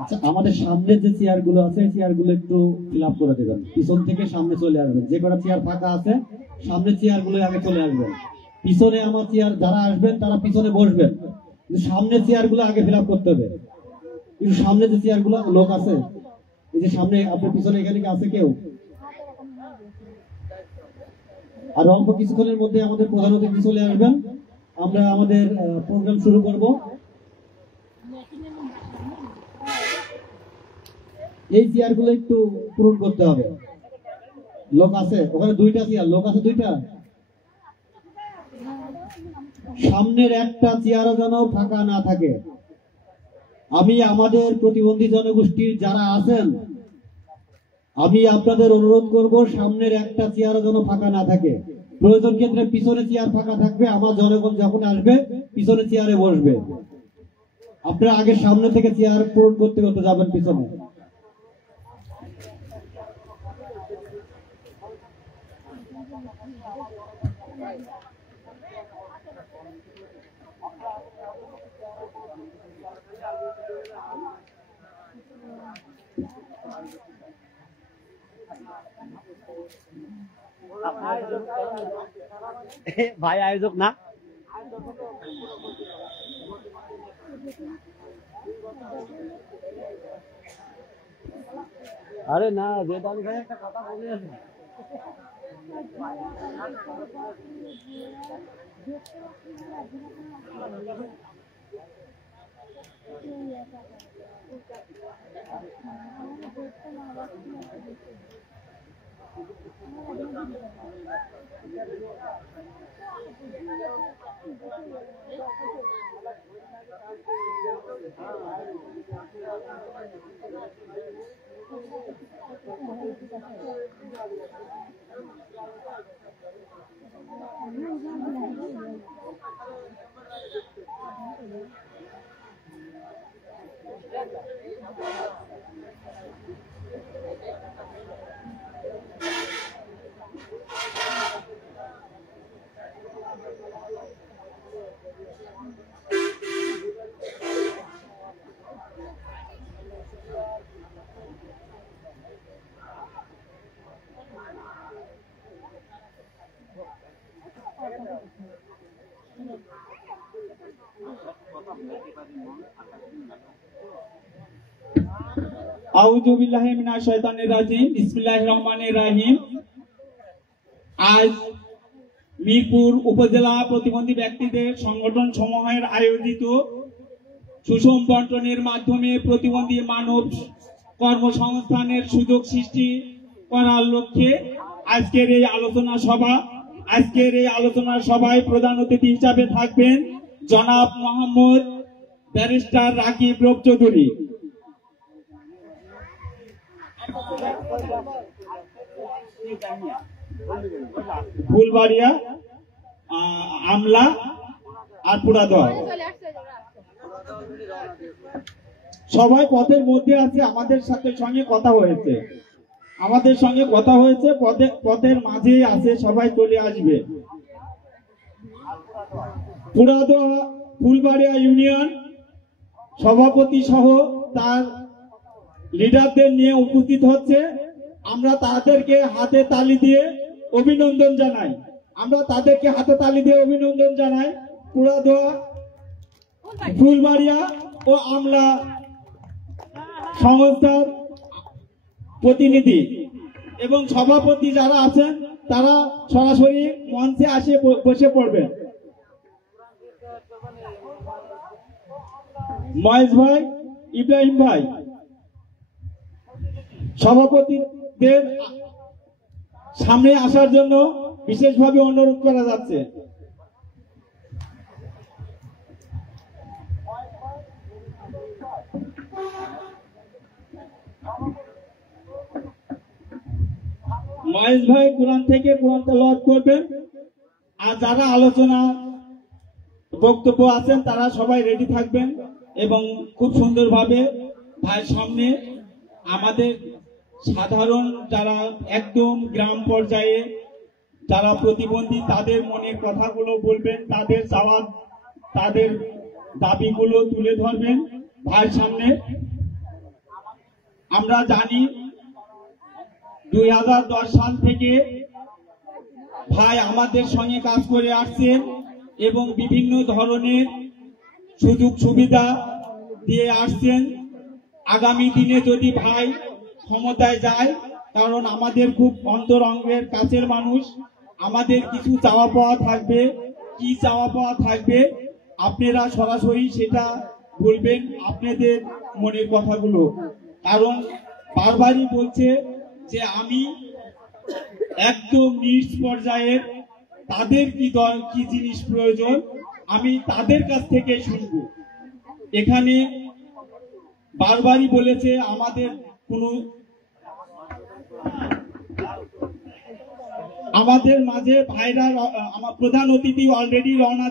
আচ্ছা, আমাদের সামনে যে চেয়ার গুলো আছে চেয়ার গুলো একটু ফিল আপ করে দেবেন। পিছন থেকে সামনে চলে আসবেন, যে কটা চেয়ার ফাঁকা আছে সামনে চেয়ার গুলো আগে চলে আসবেন। পিছনে আমার চেয়ার যারা আসবেন তারা পিছনে বসবেন, সামনে চেয়ার গুলো আগে ফিল আপ করতে হবে। কিন্তু সামনে যে চেয়ার গুলো লোক আছে, এই যে সামনে আপনার পিছনে এখানে কি আছে কেউ? আর অল্প কিছুক্ষণের মধ্যে আমাদের প্রধান অতিথি চলে আসবেন, আমরা আমাদের প্রোগ্রাম শুরু করব। এই চেয়ার গুলো একটু পূরণ করতে হবে। লোক আছে ওখানে দুইটা চেয়ার, লোক আছে দুইটা। সামনের একটা চেয়ারও যেন ফাঁকা না থাকে। আমি আমাদের প্রতিবন্ধী জনগোষ্ঠীর যারা আছেন, আমি আপনাদের অনুরোধ করব সামনের একটা চেয়ারও যেন ফাঁকা না থাকে। প্রয়োজন ক্ষেত্রে পিছনে চেয়ার ফাঁকা থাকবে, আমার জনগণ যখন আসবে পিছনে চেয়ারে বসবে। আপনারা আগে সামনে থেকে চেয়ার পূরণ করতে করতে যাবেন পিছনে। ভাই আয়োজক না, আরে না, জেদ আলী ভাই একটা কথা বলে আছে। আউযু বিল্লাহি মিনাশ শাইতানির রাজিম, বিসমিল্লাহির রহমানির রহিম। আজ মিরপুর উপজেলা প্রতিবন্ধী ব্যক্তিদের সংগঠন সমূহের আয়োজিত সুষম বন্টনের মাধ্যমে প্রতিবন্ধী মানব কর্মসংস্থানের সুযোগ সৃষ্টি করার লক্ষ্যে আজকের এই আলোচনা সভায় প্রধান অতিথি হিসাবে থাকবেন জনাব মোহাম্মদ ব্যারিস্টার রাকিব রব চৌধুরী। ফুলবাড়িয়া, আমলা আর পুরাদহ সবাই পথের মধ্যে আছে। আমাদের সঙ্গে কথা হয়েছে, পথের মাঝেই আছে, সবাই চলে আসবে। পুরাদহ ফুলবাড়িয়া ইউনিয়ন সভাপতি সহ তার লিডারদের নিয়ে উপস্থিত হচ্ছে। আমরা তাদেরকে হাতে তালি দিয়ে অভিনন্দন জানাই। পুরাদহ, ফুলবাড়িয়া ও আমলা সংস্থার প্রতিনিধি এবং সভাপতি যারা আছেন তারা সরাসরি মঞ্চে আসে বসে পড়বেন। মহেশ ভাই, ইব্রাহিম ভাই, সভাপতিদের সামনে আসার জন্য বিশেষভাবে অনুরোধ করা যাচ্ছে। মহেশ ভাই কোরআন থেকে কোরআন তেলাওয়াত করবেন। আর যারা আলোচনা বক্তব্য আছেন তারা সবাই রেডি থাকবেন এবং খুব সুন্দরভাবে ভাইয়ের সামনে আমাদের সাধারণ যারা একদম গ্রাম পর্যায়ে যারা প্রতিবন্ধী তাদের মনের কথাগুলো বলবেন, তাদের চাওয়া, তাদের দাবিগুলো তুলে ধরবেন ভাইয়ের সামনে। আমরা জানি 2010 সাল থেকে ভাই আমাদের সঙ্গে কাজ করে আসছেন এবং বিভিন্ন ধরনের সুযোগ সুবিধা দিয়ে আসছেন। আগামী দিনে যদি ভাই ক্ষমতায় যায়, কারণ আমাদের খুব অন্তরঙ্গের কাছের মানুষ, আমাদের কিছু চাওয়া পাওয়া থাকবে, কি চাওয়া পাওয়া থাকবে আপনারা সরাসরি সেটা বলবেন, আপনাদের মনের কথাগুলো। কারণ বারবারই বলছে যে আমি একদম নিজ পর্যায়ের, তাদের কি জিনিস প্রয়োজন আমি তাদের কাছ থেকে শুনবো। এখানে বারবারই বলেছে আমাদের মাঝে ভাইরা, আমার প্রধান অতিথি অলরেডি রওনা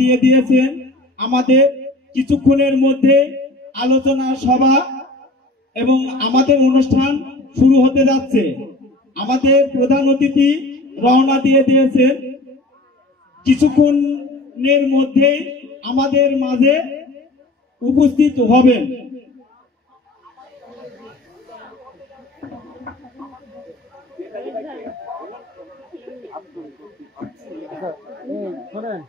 দিয়ে দিয়েছেন। আমাদের কিছুক্ষণের মধ্যে আলোচনা সভা এবং আমাদের অনুষ্ঠান শুরু হতে যাচ্ছে। আমাদের প্রধান অতিথি রওনা দিয়ে দিয়েছেন, কিছুক্ষণের মধ্যে আমাদের মাঝে উপস্থিত হবেন। শোনেন,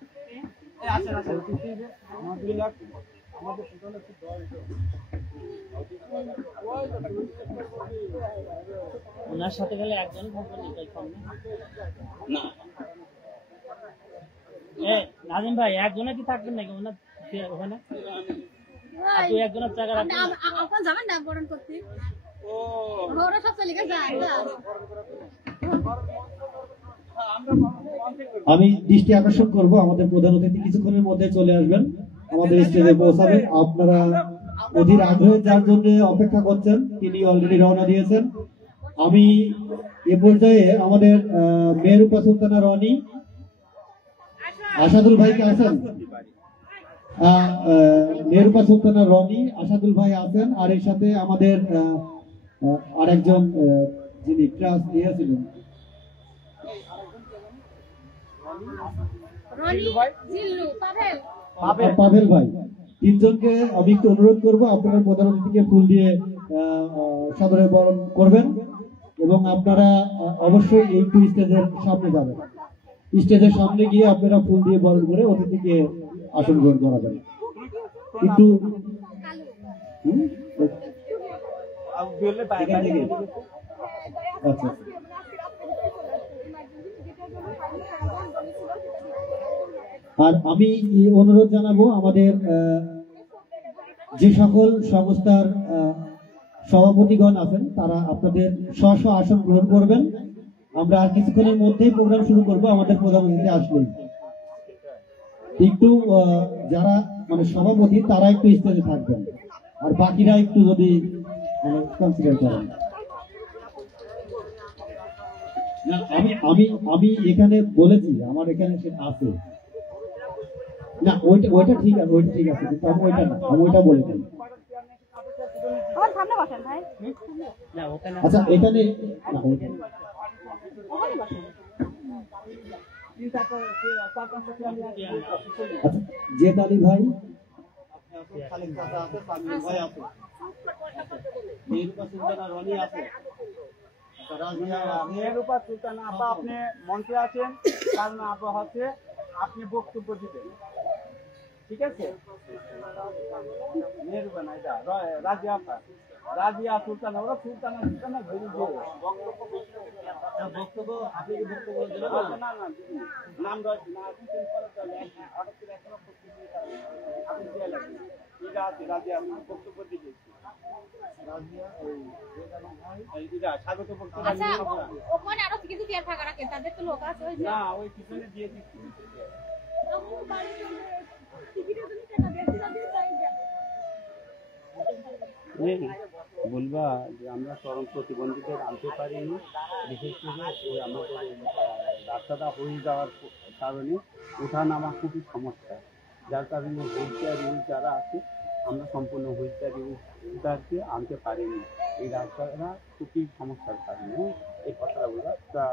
ওনার সাথে গেলে একজন না, নাজিম ভাই একজনে কি থাকবেন নাকি ওনার ওখানে? আপনি একজনের জায়গা রাখবেন? আপনার যাবেন না বরণ করতে? ওরা সব চলে গেছে। আমি দৃষ্টি আকর্ষণ করব, আমাদের প্রধান অতিথি কিছুক্ষণের মধ্যে চলে আসবেন, আমাদের স্টেজে পৌঁছাবেন। আপনারা অধীর আগ্রহে যার জন্য অপেক্ষা করছেন তিনি অলরেডি রওনা দিয়েছেন। আমি এ পর্যায়ে আমাদের মেহরুপা সুলতানা রনি, আসাদুল ভাইকে আছেন, মেহরুপা সুলতানা রনি, আসাদুল ভাই আছেন, আর এর সাথে আমাদের আরেকজন যিনি ক্লাস নিয়েছিলেন পাভেল ভাই, তিনজনকে আমি একটু অনুরোধ করবো আপনারা প্রধান অতিথিকে ফুল দিয়ে সাদরে বরণ করবেন এবং আপনারা অবশ্যই একটু স্টেজের সামনে যাবেন। স্টেজের সামনে গিয়ে আপনারা ফুল দিয়ে বরণ করে অতিথিকে আসন গ্রহণ করাবেন। একটু আচ্ছা, আর আমি অনুরোধ জানাবো আমাদের যে সকল সংস্থার সভাপতিগণ আছেন তারা আপনাদের স্ব স্ব আসন গ্রহণ করবেন। আমরা আর কিছুক্ষণের মধ্যেই প্রোগ্রাম শুরু করব। আমাদের প্রধান অতিথি আসলেই একটু যারা মানে সভাপতি তারা একটু স্টেজে থাকবেন, আর বাকিরা একটু যদি কনসিডার করেন। না, আমি আমি এখানে বলেছি আমার এখানে সেটা আছে না, ওইটা ঠিক আছে, ওইটা ঠিক আছে, কিন্তু আমি ওইটা না, আমি ওইটা বলেছি। আমার সামনে বসেন ভাই। না ওখানে, আচ্ছা এখানে না, ওইটা না। ওখানে বসেন। আচ্ছা, জেদ আলী ভাই, মেহরুপা সুলতানা আপা আপনি মঞ্চে আছেন, কারণ আপা হচ্ছে আপনি বক্তব্য দিবেন, ঠিক আছে? মেহরুপা না, এটা রাজিয়া আপা, রাজিয়া সুলতানা, ওরা সুলতানা সুলতানা ধরে দিয়ে বক্তব্য আপনি বক্তব্য দিলেন না, না নাম রয়েছে না, আপনি চেঞ্জ করার জন্য হঠাৎ করে এখনো আপনি দিয়ে লাগবে, ঠিক আছে? রাজিয়া আমি বক্তব্য দিয়েছি, রাজিয়া ওই স্বাগত বক্তব্য। আচ্ছা, ওখানে আরো কিছু চেয়ার ফাঁকা রাখেন, তাদের তো লোক আছে। না, ওই পিছনে দিয়ে দিচ্ছি। বলবা যে আমরা চরম প্রতিবন্ধীদের আনতে পারিনি, বিশেষ করে ওই আমাদের রাস্তাটা হয়ে যাওয়ার কারণে ওঠা নামা খুবই সমস্যা, যার কারণে হুইল চেয়ার ইউজ যারা আছে আমরা সম্পূর্ণ হুইল চেয়ার ইউজকে আনতে পারিনি। এই রাস্তাটা খুবই সমস্যার কারণে এই কথাটা বলবা। তা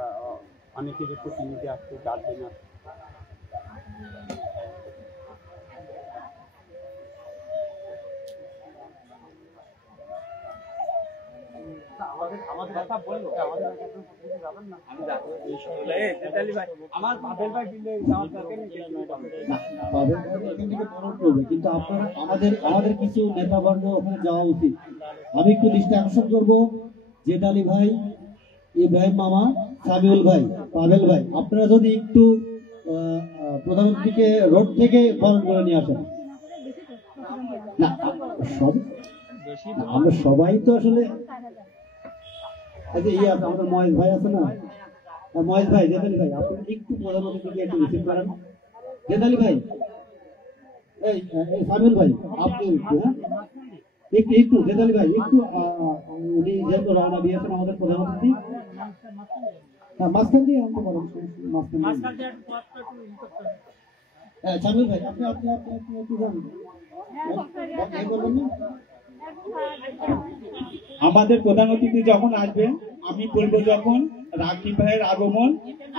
অনেকের প্রতিনিধি আসছে, গার্জেন আসছে। আমার বাপের ভাই বিলে যাওয়ার দরকার নেই। না, পাবেন এখান থেকে বরণ করবে, কিন্তু আপনারা আমাদের কিছু নেতাবর্গ ওখানে যাওয়া উচিত। আমি একটু দৃষ্টি আকর্ষণ করবো জেদ আলী ভাই, ইব্রাহিম মামা, সামিউল ভাই, পাভেল ভাই, আপনারা যদি একটু প্রধানমন্ত্রীকে রোড থেকে বরণ করে নিয়ে আসেন। না, আমরা সবাই তো আসলে আমাদের মহেশ ভাই আছে না, মহেশ ভাই, জেদ আলী ভাই, আপনি একটু প্রধানমন্ত্রীকে একটু রিসিভ করেন। জেদ আলী ভাই, এই সামিউল ভাই, আপনি একটু একটু জেদ আলী ভাই একটু, উনি যেহেতু রওনা দিয়েছেন আমাদের প্রধানমন্ত্রী, মাঝখান দিয়ে আনতে পারেন, মাঝখান দিয়ে। সামিউল ভাই, আপনি আপনি আপনি আপনি একটু যান, বলবেন না? আমাদের প্রধান অতিথি যখন আসবেন, আমি বলবো যখন রাকিব ভাইয়ের আগমন,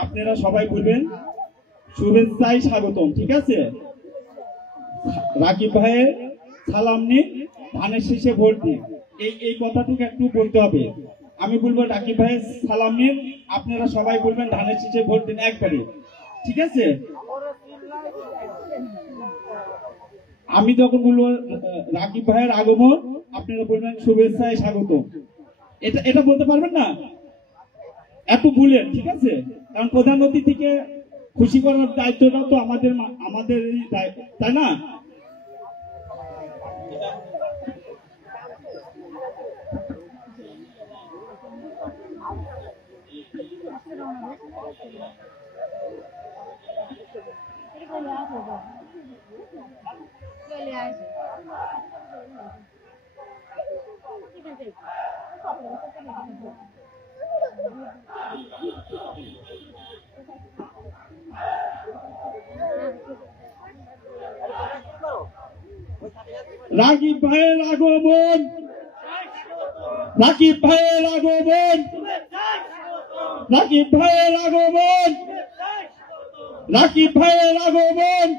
আপনারা সবাই বলবেন শুভেচ্ছায় স্বাগতম, ঠিক আছে? রাকিব ভাইয়ের সালাম নিন, ধানের শীষে ভোট দিন, এই কথাটুকু একটু বলতে হবে। আমি বলবো রাকিব ভাইয়ের সালাম নিন, আপনারা সবাই বলবেন ধানের শীষে ভোট দিন একবারে, ঠিক আছে? আমি যখন বলবো রাকিব ভাইয়ের আগমন, আপনারা বলবেন শুভেচ্ছায় স্বাগত। এটা বলতে পারবেন না? একটু ভুলেন, ঠিক আছে? কারণ প্রধান অতিথিকে খুশি করার দায়িত্বটা তো আমাদের তাই না? রাকিব ভাইয়ের আগমন, রাকিব ভাইয়ের আগমন, রাকিব ভাইয়ের আগমন, রাকিব ভাইয়ের আগমন,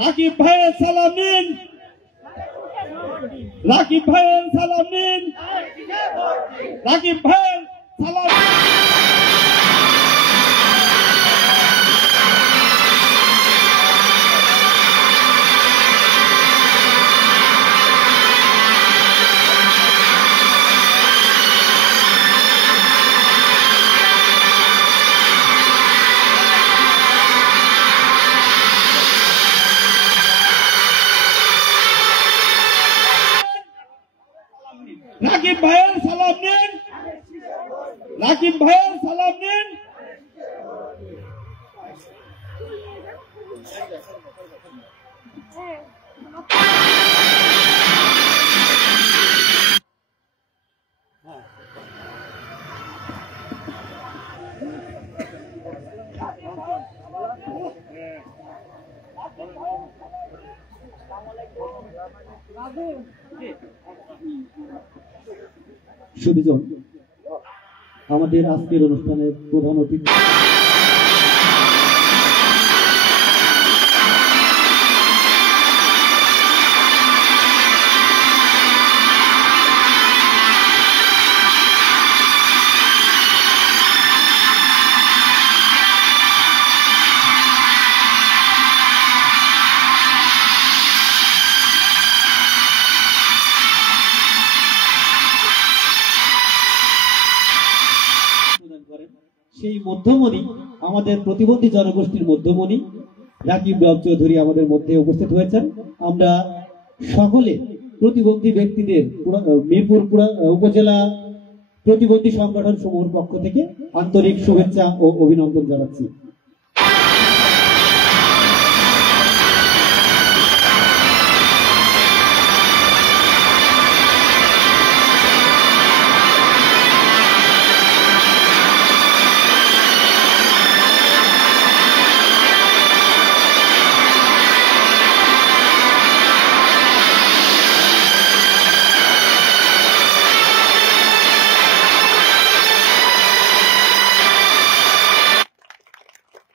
রাকিব ভাইয়ের সালাম নিন, রাকিব ভাইয়ের সালাম নিন, রাকিব ভাইয়ের সালাম। রাকিব ভাইয়ের সালাম নিন, রাকিব ভাইয়ের সালাম নিন। সুবিজন, আমাদের আজকের অনুষ্ঠানের প্রধান অতিথি সেই মধ্যমণি, আমাদের প্রতিবন্ধী জনগোষ্ঠীর মধ্যমণি রাকিব রাব চৌধুরী আমাদের মধ্যে উপস্থিত হয়েছেন। আমরা সকলে প্রতিবন্ধী ব্যক্তিদের মিরপুর উপজেলা প্রতিবন্ধী সংগঠন সমূহের পক্ষ থেকে আন্তরিক শুভেচ্ছা ও অভিনন্দন জানাচ্ছি।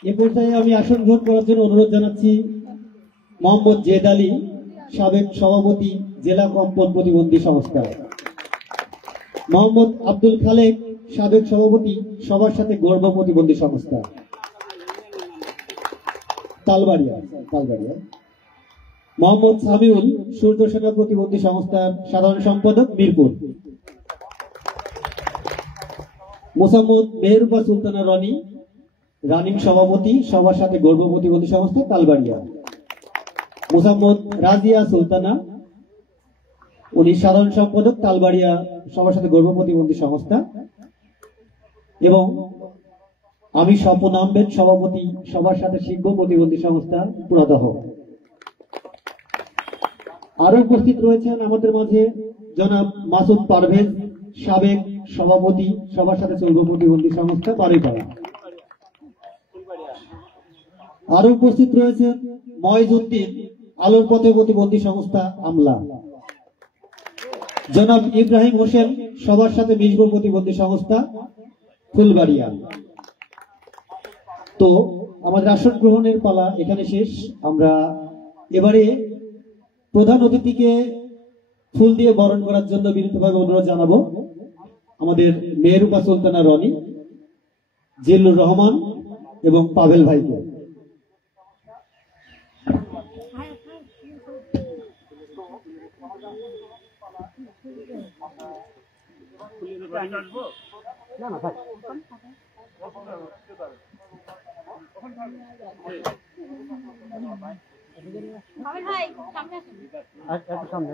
এ পর্যায়ে আমি আসন গ্রহণ করার জন্য অনুরোধ জানাচ্ছি মোহাম্মদ জেদ আলী, সাবেক সভাপতি, জেলা কম্পন প্রতিবন্ধী সংস্থা। মোহাম্মদ আব্দুল খালেক, সাবেক সভাপতি, সবার সাথে গর্ব প্রতিবন্ধী সংস্থা তালবাড়িয়া। মোহাম্মদ সামিউল, সূর্য সেনা প্রতিবন্ধী সংস্থার সাধারণ সম্পাদক, মিরপুর। মোসাম্মদ মেহরুবা সুলতানা রনি, রানিং সভাপতি, সবার সাথে গর্ব প্রতিবন্ধী সংস্থা তালবাড়িয়া। মোসাম্মদ রাজিয়া সুলতানা, উনি সাধারণ সম্পাদক, তালবাড়িয়া, সবার সাথে গর্ব প্রতিবন্ধী সংস্থা। এবং আমি স্বপন আহমেদ, সভাপতি, সবার সাথে শিল্প প্রতিবন্ধী সংস্থা পুরাদহ। আরো উপস্থিত রয়েছেন আমাদের মাঝে জনাব মাসুদ পারভেজ, সাবেক সভাপতি, সবার সাথে চলব প্রতিবন্ধী সংস্থা বারুইপাড়া। আরো উপস্থিত রয়েছেন ময়জউদ্দিন, আলোর পথে প্রতিবন্ধী সংস্থা আমলা। জনাব ইব্রাহিম হোসেন, সবার সাথে মিশব প্রতিবন্ধী সংস্থা ফুলবাড়িয়া। তো আমাদের আসন গ্রহণের পালা এখানে শেষ। আমরা এবারে প্রধান অতিথিকে ফুল দিয়ে বরণ করার জন্য বিনীতভাবে অনুরোধ জানাবো আমাদের মেহরুবা সুলতানা রনি, জিল্লুর রহমান এবং পাভেল ভাইকে। ভাই সামনে আসুন। একটু সামনে।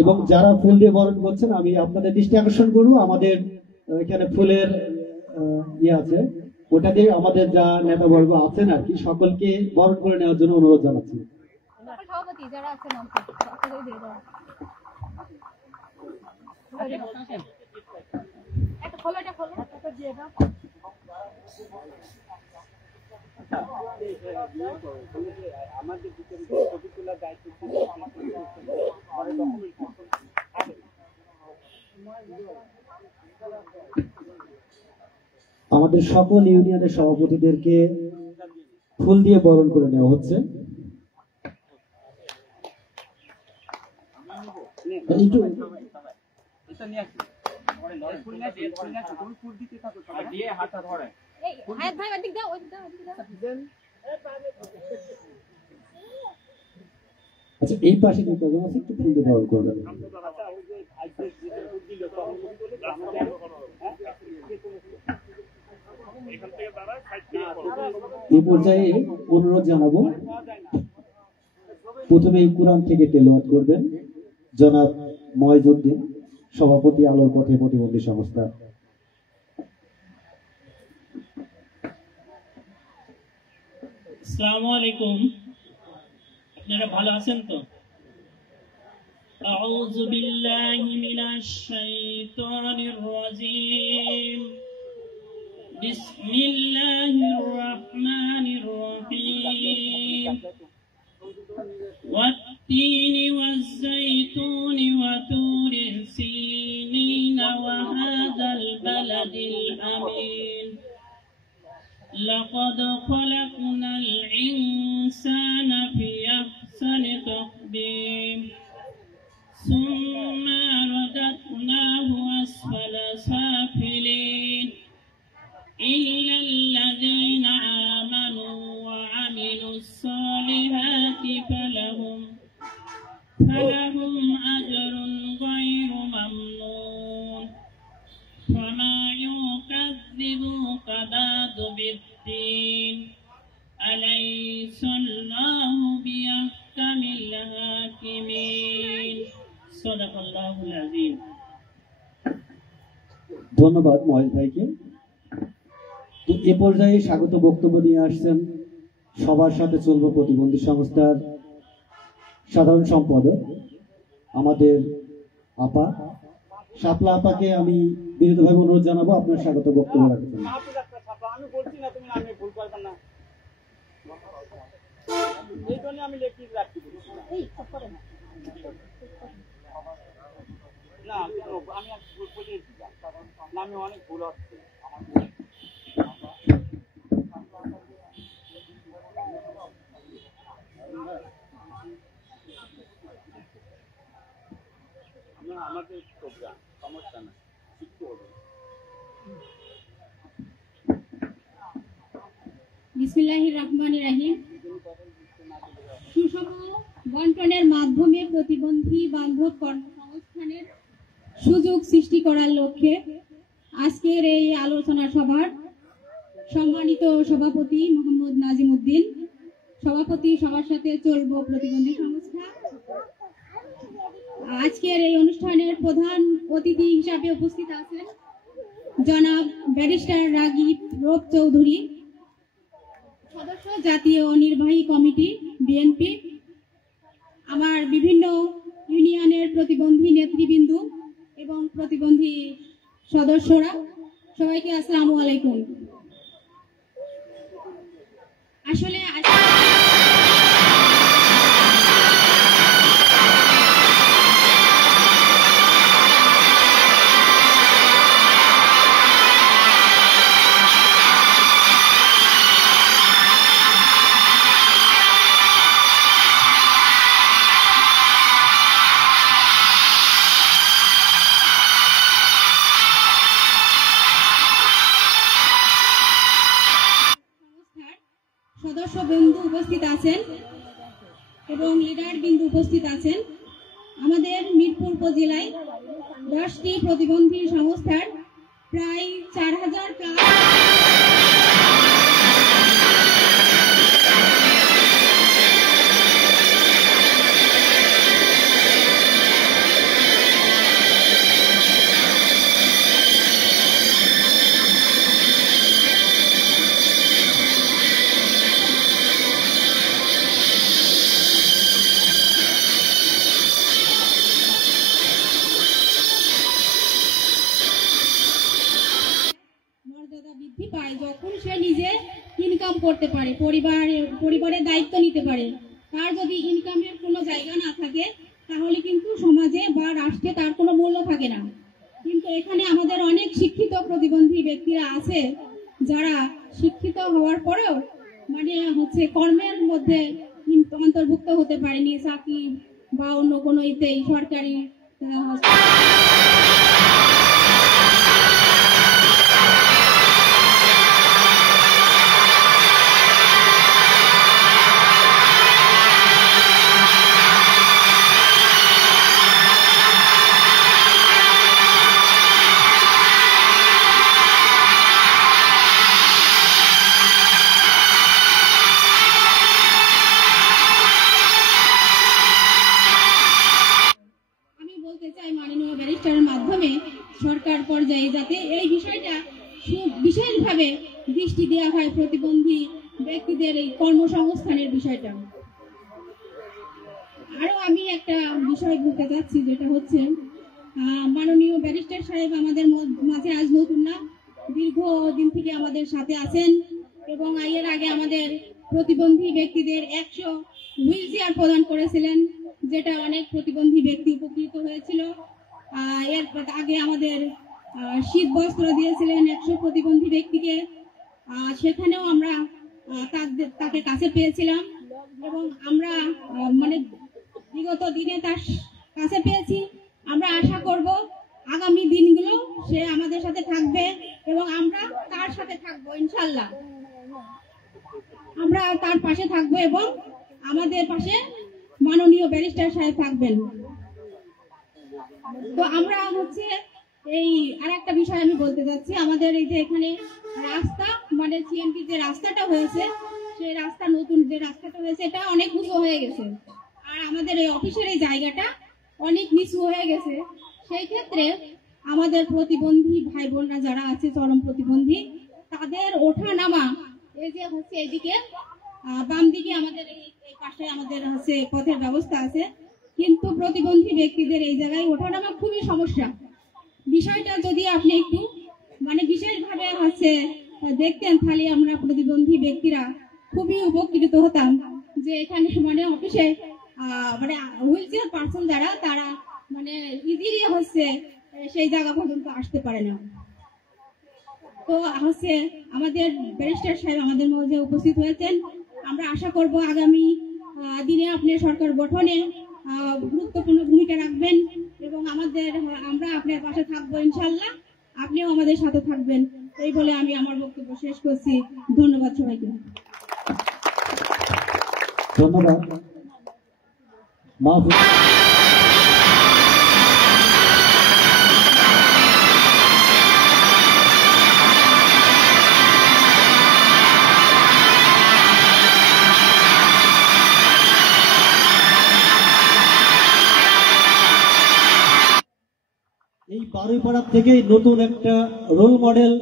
এবং যারা ফুল দিয়ে বরণ করছেন, আমি আপনাদের দৃষ্টি আকর্ষণ করবো, আমাদের এখানে ফুলের ইয়ে আছে, ওটা দিয়ে আমাদের যা নেতাবর্গ আছেন আর কি, সকলকে বরণ করে নেওয়ার জন্য অনুরোধ জানাচ্ছি। সভাপতি যারা আছেন আপনাদের দিয়ে দাও। একটা খোলো, এটা খোলো, একটা দিয়ে দাও। আমাদের ভিতরে ছবি তোলার দায়িত্ব ছিল। আমাদের সকল ইউনিয়নের সভাপতিদেরকে ফুল দিয়ে বরণ করে নেওয়া হচ্ছে। একটু এই হায়াত ভাই ওদিক দাও, ওদিক দাও, ওদিক দাও। আচ্ছা, এই পাশে যে কজন আছে একটু ফুল দিয়ে বরণ করবেন। এই পর্যায়ে অনুরোধ জানাবো, প্রথমে কোরআন থেকে তেলাওয়াত করবেন জনাব ময়জউদ্দিন, সভাপতি, আলোর পথে প্রতিবন্ধী সংস্থা। আসসালামু আলাইকুম, আপনারা ভালো আছেন তো? আউযু বিল্লাহি মিনাশ শাইতানির রাজীম। বিসমিল্লাহির রাহমানির রহিম। والتين والزيتون وطور سينين وهذا البلد الأمين لقد خلقنا الإنسان في أحسن تقويم ثم رددناه أسفل سافلين إلا الذين آمنوا وعملوا الصالحات فلهم أجر غير ممنون فما يكذبك بعد بالدين أليس الله بأحكم الحاكمين صدق الله العظيم। ধন্যবাদ মহেশ ভাইকে। তো এ পর্যায়ে স্বাগত বক্তব্য নিয়ে আসছেন সবার সাথে চলব প্রতিবন্ধী সংস্থার সাধারণ সম্পাদক আমাদের আপা শাপলা আপাকে আমি বিনীতভাবে অনুরোধ জানাবো আপনার স্বাগত বক্তব্য রাখবেন। আমি বলছি না তুমি নামে ভুল করবে না, এই জন্য আমি লেখিয়ে রাখছি না, আমি ভুল বলেছি, নামে অনেক ভুল হচ্ছে। বিসমিল্লাহির রহমানির রহিম। সুষম বন্টনের মাধ্যমে প্রতিবন্ধী বান্ধব কর্মসংস্থানের সুযোগ সৃষ্টি করার লক্ষ্যে আজকের এই আলোচনা সভার সম্মানিত সভাপতি মোহাম্মদ নাজিম উদ্দিন, সভাপতি সবার সাথে চলবো প্রতিবন্ধী সংস্থা। আজকের এই অনুষ্ঠানের প্রধান অতিথি হিসাবে উপস্থিত আছেন জনাব ব্যারিস্টার রাগিব রূপ চৌধুরী, সদস্য জাতীয় নির্বাহী কমিটি বিএনপি, আমার বিভিন্ন ইউনিয়নের প্রতিবন্ধী নেতৃবৃন্দ এবং প্রতিবন্ধী সদস্যরা, সবাইকে আসসালামু আলাইকুম। আসলে সদস্য বন্ধু উপস্থিত আছেন এবং লিডার বিন্দু উপস্থিত আছেন। আমাদের মিরপুর উপজেলায় 10টি প্রতিবন্ধী সংস্থার প্রায় 4000 প্লাস মর্যাদা বৃদ্ধি পায় যখন সে নিজে ইনকাম করতে পারে, পরিবারের দায়িত্ব নিতে পারে। তার যদি ইনকামের কোনো জায়গা না থাকে তাহলে কিন্তু সমাজে বা রাষ্ট্রে তার কোনো মূল্য থাকে না। কিন্তু এখানে আমাদের অনেক শিক্ষিত প্রতিবন্ধী ব্যক্তিরা আছে যারা শিক্ষিত হওয়ার পরেও কর্মের মধ্যে অন্তর্ভুক্ত হতে পারেনি, চাকরি বা অন্য কোনো ইতেই সরকারি মাননীয় ব্যারিস্টারের মাধ্যমে সরকার পর্যায়ে যাতে এই বিষয়টা বিশেষভাবে দৃষ্টি দেওয়া হয়, প্রতিবন্ধী ব্যক্তিদের এই কর্মসংস্থানের বিষয়টা। আরো আমি একটা বিষয় বলতে চাচ্ছি, যেটা হচ্ছে মাননীয় ব্যারিস্টার সাহেব আমাদের মাঝে আজ নতুন না, দীর্ঘদিন থেকে আমাদের সাথে আছেন এবং এর আগে আমাদের প্রতিবন্ধী ব্যক্তিদের 100 হুইল চেয়ার প্রদান করেছিলেন, যেটা অনেক প্রতিবন্ধী ব্যক্তি উপকৃত হয়েছিল। এর আগে আমাদের শীত বস্ত্র দিয়েছিলেন 100 প্রতিবন্ধী ব্যক্তিকে, সেখানেও আমরা তাকে কাছে পেয়েছিলাম এবং আমরা বিগত দিনে তার কাছে পেয়েছি। আমরা আশা করব আগামী দিনগুলো সে আমাদের সাথে থাকবে এবং আমরা তার সাথে থাকবো, ইনশাল্লাহ আমরা তার পাশে থাকবো এবং আমাদের পাশে মাননীয় ব্যারিস্টার সাহেব থাকবেন। তো আমরা এই আর একটা বিষয় আমি বলতে চাচ্ছি, আমাদের এই যে এখানে রাস্তা সিএনপি যে রাস্তাটা হয়েছে, সেই রাস্তা নতুন যে রাস্তাটা হয়েছে এটা অনেক উঁচু হয়ে গেছে, আর আমাদের এই অফিসের এই জায়গাটা অনেক নিচু হয়ে গেছে। সেই ক্ষেত্রে আমাদের প্রতিবন্ধী ভাই বোনরা যারা আছে চরম প্রতিবন্ধী, তাদের ওঠা নামা এই যে এইদিকে বাম দিকে আমাদের এই পাশে আমাদের পথের ব্যবস্থা আছে, কিন্তু প্রতিবন্ধী ব্যক্তিদের এই জায়গায় ওঠানামা খুবই সমস্যা। বিষয়টা যদি আপনি একটু বিশেষভাবে দেখতেন তাহলে আমরা প্রতিবন্ধী ব্যক্তিরা খুবই উপকৃত হতাম, যে এখানে অফিসে হুইল চেয়ার পার্সন যারা তারা ইজিলি সেই জায়গা পর্যন্ত আসতে পারে না। তো আমাদের ব্যারিস্টার সাহেব আমাদের মধ্যে উপস্থিত হয়েছেন। আমরা আশা করব আগামী দিনে আপনি সরকার গঠনে গুরুত্বপূর্ণ ভূমিকা রাখবেন এবং আমরা আপনার পাশে থাকবো, ইনশাল্লাহ আপনিও আমাদের সাথে থাকবেন। এই বলে আমি আমার বক্তব্য শেষ করছি। ধন্যবাদ সবাইকে। ধন্যবাদ। মাহফুজ এই বারুইপাড়ার থেকেই নতুন একটা রোল মডেল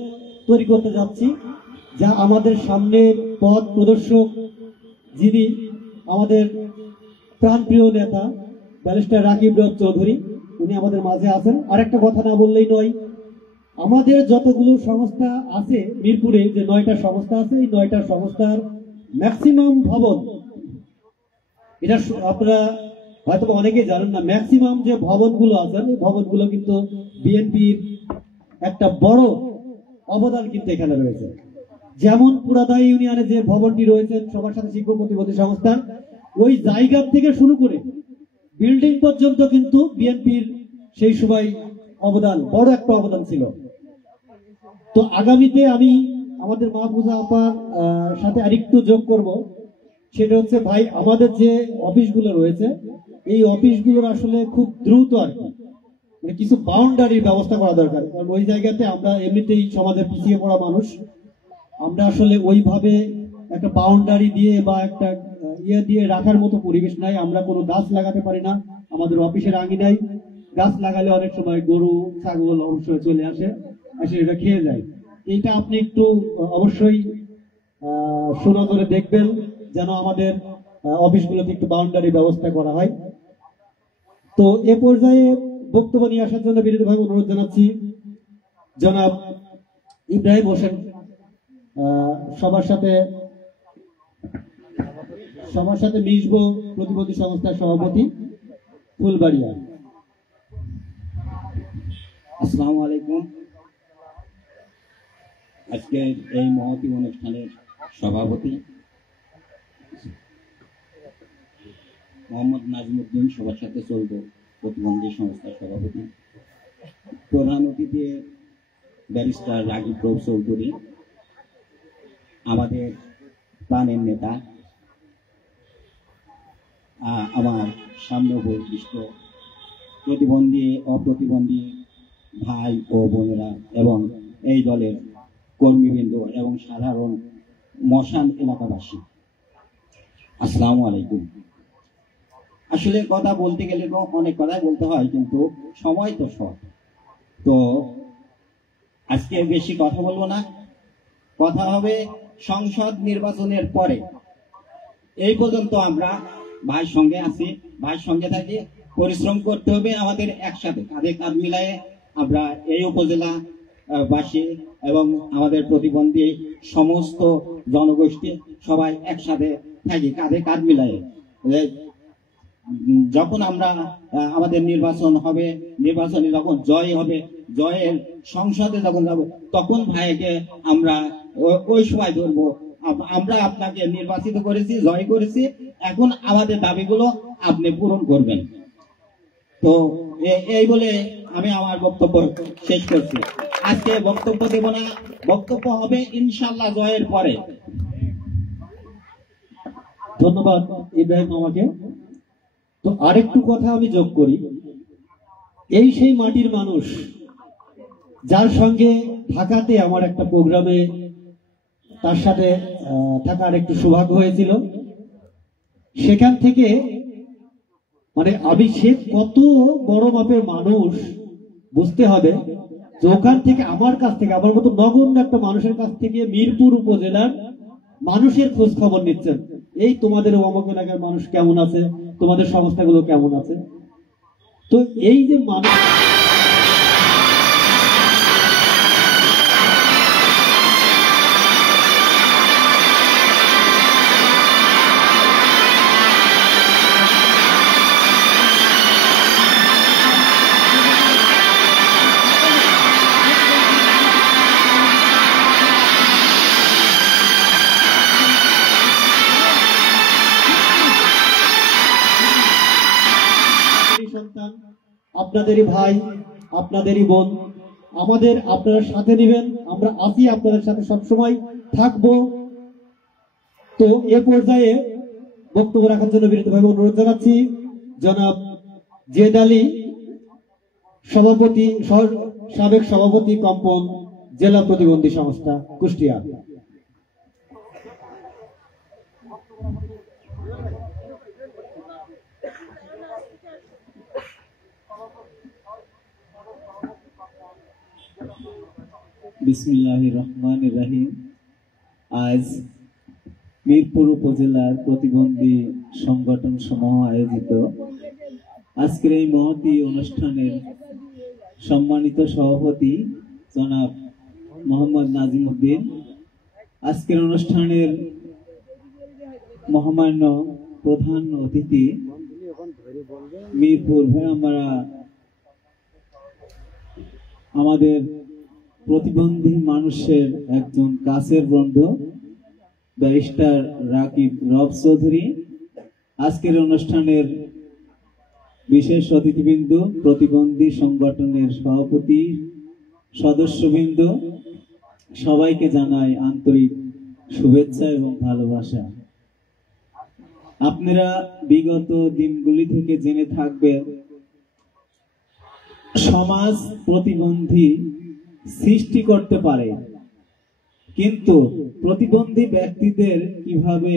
তৈরি করতে যাচ্ছি, যা আমাদের সামনে পথ প্রদর্শক, যিনি আমাদের প্রাণপ্রিয় নেতা ব্যারিস্টার রাকিব রাজ চৌধুরী, উনি আমাদের মাঝে আছেন। আরেকটা কথা না বললেই নয়, আমাদের যতগুলো সংস্থা আছে মিরপুরে, যে 9টা সংস্থা আছে, এই 9টা সংস্থার ম্যাক্সিমাম ভবন, এটা আপনারা হয়তো অনেকেই জানেন না, ম্যাক্সিমাম যে ভবনগুলো আছে এই ভবনগুলো কিন্তু বিএনপির একটা বড় অবদান কিন্তু এখানে রয়েছে। যেমন পুরাদা ইউনিয়নে যে ভবনটি রয়েছে সবার সাথে শিক্ষক প্রতিবন্ধী সংস্থার, ওই জায়গা থেকে শুরু করে বিল্ডিং পর্যন্ত কিন্তু বিএনপির সেই সময় অবদান, বড় একটা অবদান ছিল। তো আগামীতে আমি আমাদের মাহফুজা আপার সাথে আরেকটু যোগ করব, সেটা হচ্ছে ভাই আমাদের যে অফিসগুলো রয়েছে এই অফিসগুলোর আসলে খুব দ্রুত আর কি মানে কিছু বাউন্ডারির ব্যবস্থা করা দরকার। কারণ ওই জায়গাতে আমরা এমনিতেই সমাজে পিছিয়ে পড়া মানুষ, আমরা আসলে ওইভাবে একটা বাউন্ডারি দিয়ে বা একটা ইয়ে দিয়ে রাখার মতো পরিবেশ নাই। আমরা কোনো গাছ লাগাতে পারি না, আমাদের অফিসের আঙিনায় গাছ লাগালে অনেক সময় গরু ছাগল অবশ্যই চলে আসে, এসে এটা খেয়ে যায়। এইটা আপনি একটু অবশ্যই সুনজরে দেখবেন যেন আমাদের অফিসগুলোতে একটু বাউন্ডারি ব্যবস্থা করা হয়। তো এ পর্যায়ে বক্তব্য নিয়ে আসার জন্য বিনীতভাবে অনুরোধ জানাচ্ছি জনাব ইব্রাহিম হোসেন, সবার সাথে মিশবো প্রতিবন্ধী সংস্থার সভাপতি ফুলবাড়িয়া। আসসালামু আলাইকুম। আজকে এই মহতী অনুষ্ঠানের সভাপতি মোহাম্মদ নাজমুদ্দিন, সবার সাথে চলবে প্রতিবন্ধী সংস্থার সভাপতি, প্রধান অতিথি ব্যারিস্টার রাকিব রাজ চৌধুরী, আমাদের প্রাণের নেতা, আমার সামনে উপবিষ্ট প্রতিবন্ধী অপ্রতিবন্ধী ভাই ও বোনেরা এবং এই দলের কর্মীবৃন্দ এবং সাধারণ মশান এলাকাবাসী, আসসালামু আলাইকুম। আসলে কথা বলতে গেলে তো অনেক কথাই বলতে হয়, কিন্তু সময় তো শর্ট, তো আজকে বেশি কথা বলবো না, কথা হবে সংসদ নির্বাচনের পরে। এই পর্যন্ত আমরা ভাইয়ের সঙ্গে আছি, ভাইয়ের সঙ্গে থাকি, পরিশ্রম করতে হবে আমাদের একসাথে, কাঁধে কাঁধ মিলায়ে আমরা এই উপজেলা বাসী এবং আমাদের প্রতিবন্ধী সমস্ত জনগোষ্ঠী সবাই একসাথে থাকি, কাঁধে কাঁধ মিলায়ে। যখন আমরা আমাদের নির্বাচন হবে, নির্বাচনে যখন জয় হবে, জয়ের সংসদে যখন যাব, তখন ভাইকে আমরা ওই সময় ধরবো, আমরা আপনাকে নির্বাচিত করেছি, জয় করেছি, এখন আমাদের দাবিগুলো আপনি পূরণ করবেন। তো এই বলে আমি আমার বক্তব্য শেষ করছি। আজকে বক্তব্য দেব না, বক্তব্য হবে ইনশাল্লাহ জয়ের পরে। ধন্যবাদ ইব্রাহিম আমাকে। তো আরেকটু কথা আমি যোগ করি, এই সেই মাটির মানুষ যার সঙ্গে ঢাকাতে আমার একটা প্রোগ্রামে তার সাথে থাকার একটু সৌভাগ্য হয়েছিল। সেখান থেকে মানে আমি সে কত বড় মাপের মানুষ বুঝতে হবে যে ওখান থেকে আমার কাছ থেকে, আমার মতো নগণ্য একটা মানুষের কাছ থেকে মিরপুর উপজেলার মানুষের খোঁজ খবর নিচ্ছেন, এই তোমাদের অমুক এলাকার মানুষ কেমন আছে, তোমাদের সংস্থাগুলো কেমন আছে। তো এই যে মানুষ সন্তান, আপনাদেরই ভাই, আপনাদেরই বোন, আমাদের আপনারা সাথে নেবেন, আমরা আছি আপনাদের সাথে সবসময় থাকবো। তো এ পর্যায়ে বক্তব্য রাখার জন্য বিনীতভাবে অনুরোধ জানাচ্ছি জনাব জেদ আলী, সভাপতি, সাবেক সভাপতি কম্পন জেলা প্রতিবন্ধী সংস্থা কুষ্টিয়া। বিসমিল্লাহির রহমানির রহিম। আজ মিরপুর উপজেলার প্রতিবন্ধী সংগঠন সমূহ আয়োজিত আজকের এই মহতী অনুষ্ঠানের সম্মানিত সভাপতি জনাব মোহাম্মদ নাজিম উদ্দিন, আজকের অনুষ্ঠানের মহামান্য প্রধান অতিথি মিরপুর ভেড়ামারা আমাদের প্রতিবন্ধী মানুষের একজন কাছের বন্ধু ব্যারিস্টার রাকিব রব চৌধুরী, আজকের অনুষ্ঠানের বিশেষ অতিথিবৃন্দ, প্রতিবন্ধী সংগঠনের সভাপতি, সদস্যবৃন্দ, সবাইকে জানাই আন্তরিক শুভেচ্ছা এবং ভালোবাসা। আপনারা বিগত দিনগুলি থেকে জেনে থাকবেন সমাজ প্রতিবন্ধী সৃষ্টি করতে পারে, কিন্তু প্রতিবন্ধী ব্যক্তিদের কিভাবে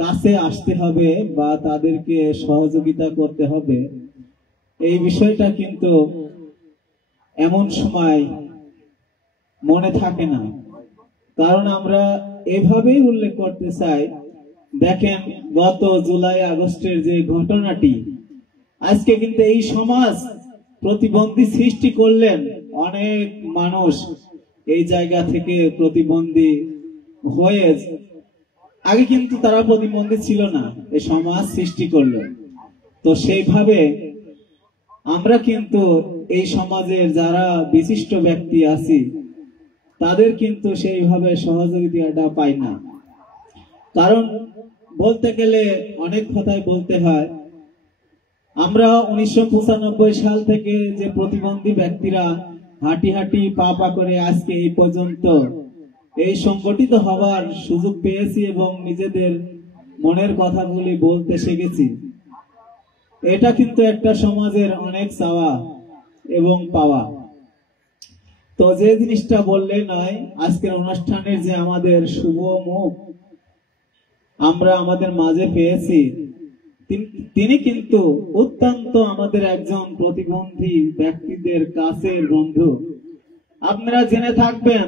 কাছে আসতে হবে বা তাদেরকে সহযোগিতা করতে হবে এই বিষয়টা কিন্তু এমন সময় মনে থাকে না। কারণ আমরা এভাবেই উল্লেখ করতে চাই, দেখেন গত জুলাই আগস্টের যে ঘটনাটি, আজকে কিন্তু এই সমাজ প্রতিবন্ধী সৃষ্টি করলেন, অনেক মানুষ এই জায়গা থেকে প্রতিবন্ধী হয়ে, আগে কিন্তু তারা প্রতিবন্ধী ছিল না, এই সমাজ সৃষ্টি করলো। তো সেইভাবে আমরা কিন্তু এই সমাজের যারা বিশিষ্ট ব্যক্তি আছি তাদের কিন্তু সেইভাবে সহযোগিতাটা পাই না। কারণ বলতে গেলে অনেক কথাই বলতে হয়। আমরা 1995 সাল থেকে যে প্রতিবন্ধী ব্যক্তিরা হাঁটি হাঁটি পা পা করে আজকে এই পর্যন্ত এই সংগঠিত হওয়ার সুযোগ পেয়েছি এবং নিজেদের মনের কথাগুলি বলতে শিখেছি, এটা কিন্তু একটা সমাজের অনেক চাওয়া এবং পাওয়া। তো যে জিনিসটা বললে নয়, আজকের অনুষ্ঠানের যে আমাদের শুভ মুখ আমরা আমাদের মাঝে পেয়েছি, তিনি কিন্তু অত্যন্ত আমাদের একজন প্রতিবন্ধী ব্যক্তিদের কাছের বন্ধু। আপনারা জেনে থাকবেন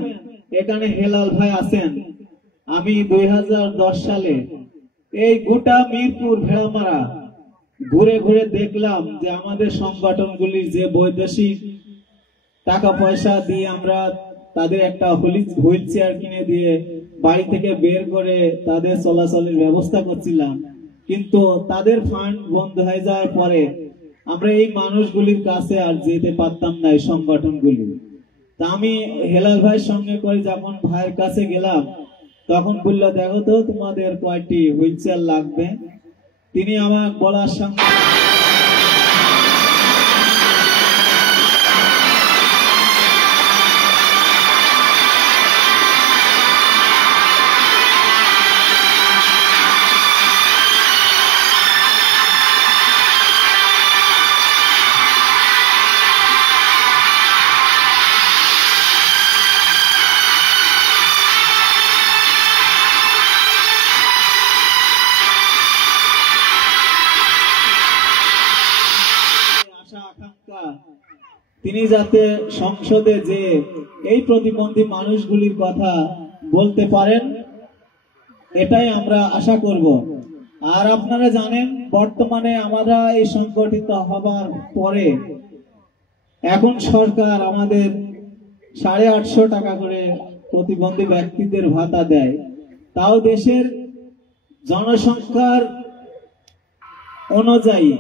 এখানে হেলাল ভাই আছেন। আমি 2010 সালে এই গোটা মিরপুর ভেড়ামারা ঘুরে ঘুরে দেখলাম যে আমাদের সংগঠনগুলির যে বৈদেশিক টাকা পয়সা দিয়ে আমরা তাদের একটা হুইল চেয়ার কিনে দিয়ে বাড়ি থেকে বের করে তাদের চলাচলের ব্যবস্থা করছিলাম, কিন্তু তাদের ফান্ড বন্ধ হয়ে যাওয়ার পরে আমরা এই মানুষগুলির কাছে আর যেতে পারতাম না, এই সংগঠনগুলি। তা আমি হেলাল ভাইয়ের সঙ্গে করে যখন ভাইয়ের কাছে গেলাম, তখন বললো, দেখো তো তোমাদের কয়টি হুইল চেয়ার লাগবে। তিনি আমার বলার সঙ্গে তিনি যাতে সংসদে যে এই প্রতিবন্ধী মানুষগুলির কথা বলতে পারেন, এটাই আমরা আশা করব। আর আপনারা জানেন বর্তমানে আমরা এই সংগঠিত হবার পরে এখন সরকার আমাদের 850 টাকা করে প্রতিবন্ধী ব্যক্তিদের ভাতা দেয়। তাও দেশের জনসংখ্যার অনুযায়ী